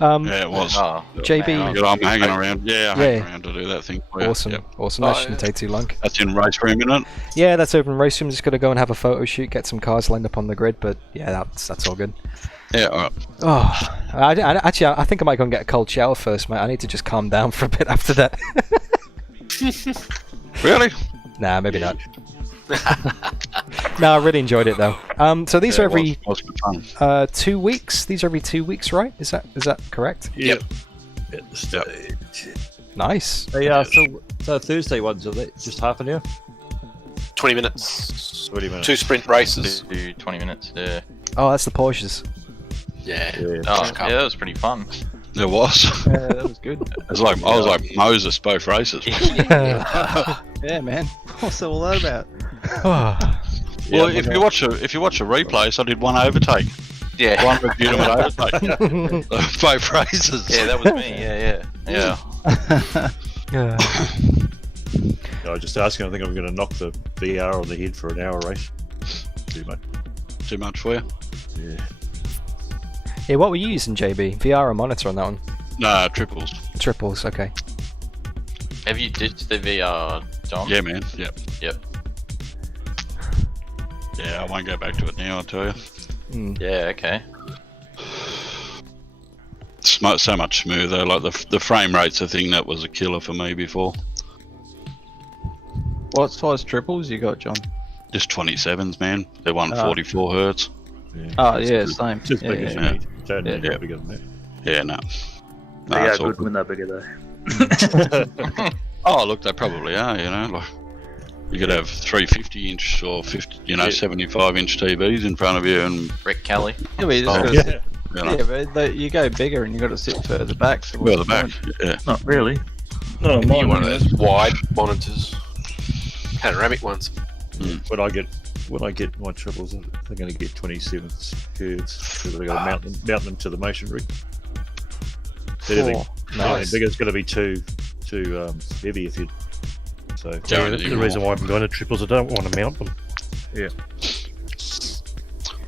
Yeah, it was. JB, I'm hanging around. Yeah, I'm hanging around to do that thing. Awesome, awesome. That shouldn't take too long. That's in race room, isn't it? Yeah, that's open race room. Just got to go and have a photo shoot, get some cars lined up on the grid. But yeah, that's all good. Yeah. All right. Oh, actually, I think I might go and get a cold shower first, mate. I need to just calm down for a bit after that. Really? Nah, maybe not. No, I really enjoyed it though. So these are every 2 weeks. These are every 2 weeks, right? Is that correct? Yep. Nice. So Thursday ones, are they just half an hour? 20 minutes. 20 minutes. 2 sprint races. 20 minutes, yeah. Oh, that's the Porsches. Yeah. Oh, yeah, that was pretty fun. It was. Yeah, that was good. I was like Moses both races. Yeah, man. What's all that about? Well, if you watch a replay, so I did one overtake. Yeah. One legitimate overtake. Both races. Yeah, that was me. Yeah. I was just asking. I think I'm going to knock the VR on the head for an hour race. Too much for you? Yeah. Yeah, what were you using, JB? VR or monitor on that one? No, triples. Triples, okay. Have you ditched the VR, John? Yeah, man. Yep. Yeah, I won't go back to it now, I'll tell you. Yeah, okay. So much smoother. Like the frame rate's a thing that was a killer for me before. What size triples you got, John? Just 27s, man. They're 144 hertz. Yeah. Oh, yeah, same. Just big as you yeah. need. Don't need Yeah. bigger than that. Yeah, no. They it's are all good when they're bigger, though. Oh, look, they probably are. You know, like you could have 350-inch or 75-inch TVs in front of you, and Rick Kelly. Yeah, but you just Oh, gotta yeah. sit, you know, yeah, but you go bigger and you got to sit further back. So well, what's the back. point? Yeah. Not really. No, You mine. want those wide monitors, panoramic ones. When I get my triples, they're going to get 27 hertz because I've got to mount them to the motion rig. Anything bigger is going to be too heavy if you. So The reason why I haven't gone to triples, I don't want to mount them. yeah,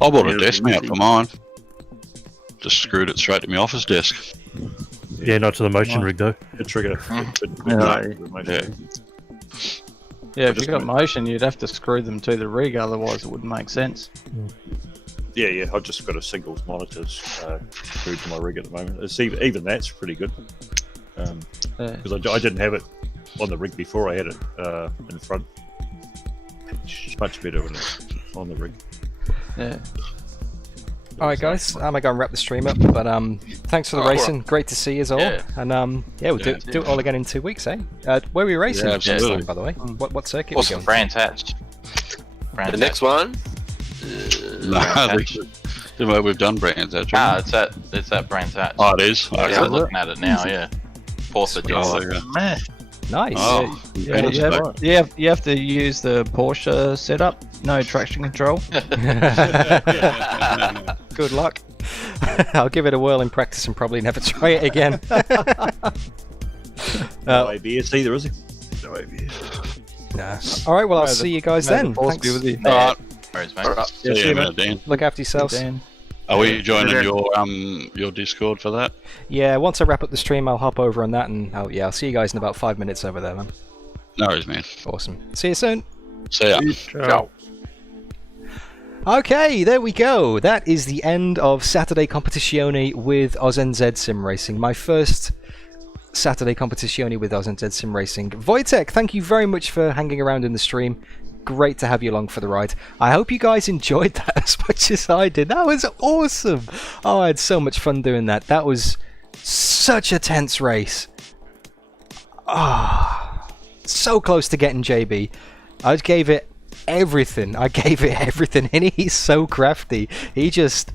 I bought a Yeah, desk mount for mine. Just screwed it straight to my office desk. Yeah, not to the motion rig though. the trigger. Yeah, if you got motion, you'd have to screw them to the rig, otherwise it wouldn't make sense. Yeah. I've just got a singles monitors screwed to my rig at the moment. It's even that's pretty good. Because I didn't have it on the rig before. I had it in front. It's much better when it's on the rig. Yeah. Alright guys, I'm going to wrap the stream up, but thanks for the racing, great to see you all, Yeah. and we'll do it all again in 2 weeks, eh? Where are we racing? Yeah, absolutely. By the way, what circuit What's are the we going? Brands Hatch? The next one, No, we've done Brands Hatch. It's at Brands Hatch. Oh, it is. I'm Okay. looking at it now. Yeah. 4th of July. yeah. Nice. Oh, Yeah, you have to use the Porsche setup. No traction control. Good luck. I'll give it a whirl in practice and probably never try it again. No ABS either, is it? No ABS. Nah. Alright, well I'll see you guys then. Force be Thanks. with you. Alright. Where's mate? See you, man, Dan. Look after yourselves. Dan. Are we joining your Discord for that? Yeah, once I wrap up the stream I'll hop over on that and I'll see you guys in about 5 minutes over there, man. No worries, man. Awesome. See you soon. See ya. Ciao. Okay, there we go. That is the end of Saturday Competizione with AUSNZ Simracing. My first Saturday Competizione with AUSNZ Simracing. Wojtek, thank you very much for hanging around in the stream. Great to have you along for the ride. I hope you guys enjoyed that as much as I did. That was awesome. Oh, I had so much fun doing that. That was such a tense race. Ah, so close to getting JB. I gave it everything. And he's so crafty. He just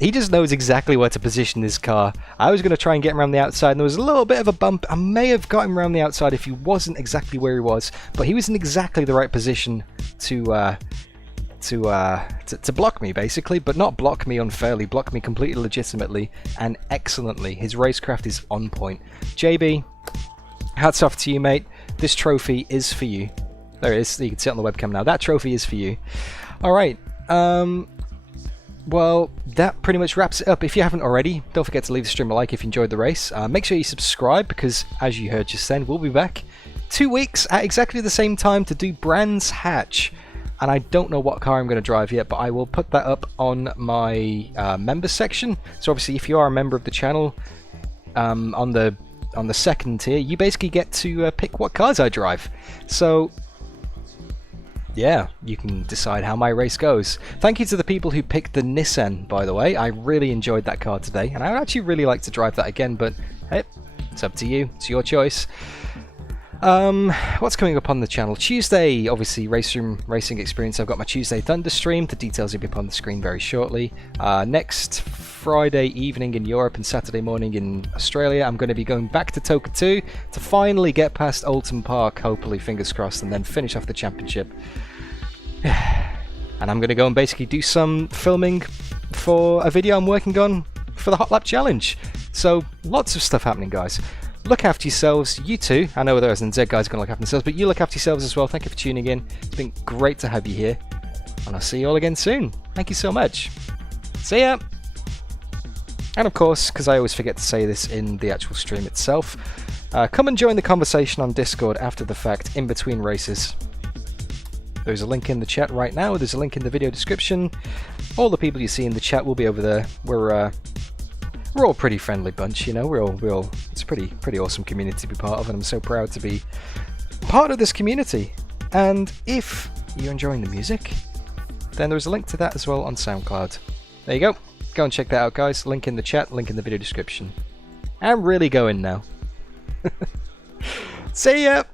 knows exactly where to position his car. I was going to try and get him around the outside, and there was a little bit of a bump. I may have got him around the outside if he wasn't exactly where he was, but he was in exactly the right position to block me, basically, but not block me unfairly, block me completely legitimately and excellently. His racecraft is on point. JB, hats off to you, mate. This trophy is for you. There it is. You can see it on the webcam now. That trophy is for you. Alright. Well, that pretty much wraps it up. If you haven't already, don't forget to leave the stream a like if you enjoyed the race. Make sure you subscribe because, as you heard just then, we'll be back 2 weeks at exactly the same time to do Brands Hatch. And I don't know what car I'm going to drive yet, but I will put that up on my members section. So obviously, if you are a member of the channel, on the second tier, you basically get to pick what cars I drive. So yeah, you can decide how my race goes. Thank you to the people who picked the Nissan, by the way. I really enjoyed that car today, and I would actually really like to drive that again, but hey, it's up to you. It's your choice. What's coming up on the channel? Tuesday, obviously, racing experience. I've got my Tuesday Thunder stream. The details will be up on the screen very shortly. Next Friday evening in Europe and Saturday morning in Australia, I'm going to be going back to Toka 2 to finally get past Oulton Park, hopefully, fingers crossed, and then finish off the championship. And I'm going to go and basically do some filming for a video I'm working on for the Hot Lap Challenge. So, lots of stuff happening, guys. Look after yourselves, you too. I know the AUSNZ guys are going to look after themselves, but you look after yourselves as well. Thank you for tuning in. It's been great to have you here. And I'll see you all again soon. Thank you so much. See ya! And of course, because I always forget to say this in the actual stream itself, come and join the conversation on Discord after the fact, in between races. There's a link in the chat right now. There's a link in the video description. All the people you see in the chat will be over there. We're all a pretty friendly bunch, you know. We're all. It's a pretty awesome community to be part of, and I'm so proud to be part of this community. And if you're enjoying the music, then there's a link to that as well on SoundCloud. There you go. Go and check that out, guys. Link in the chat. Link in the video description. I'm really going now. See ya.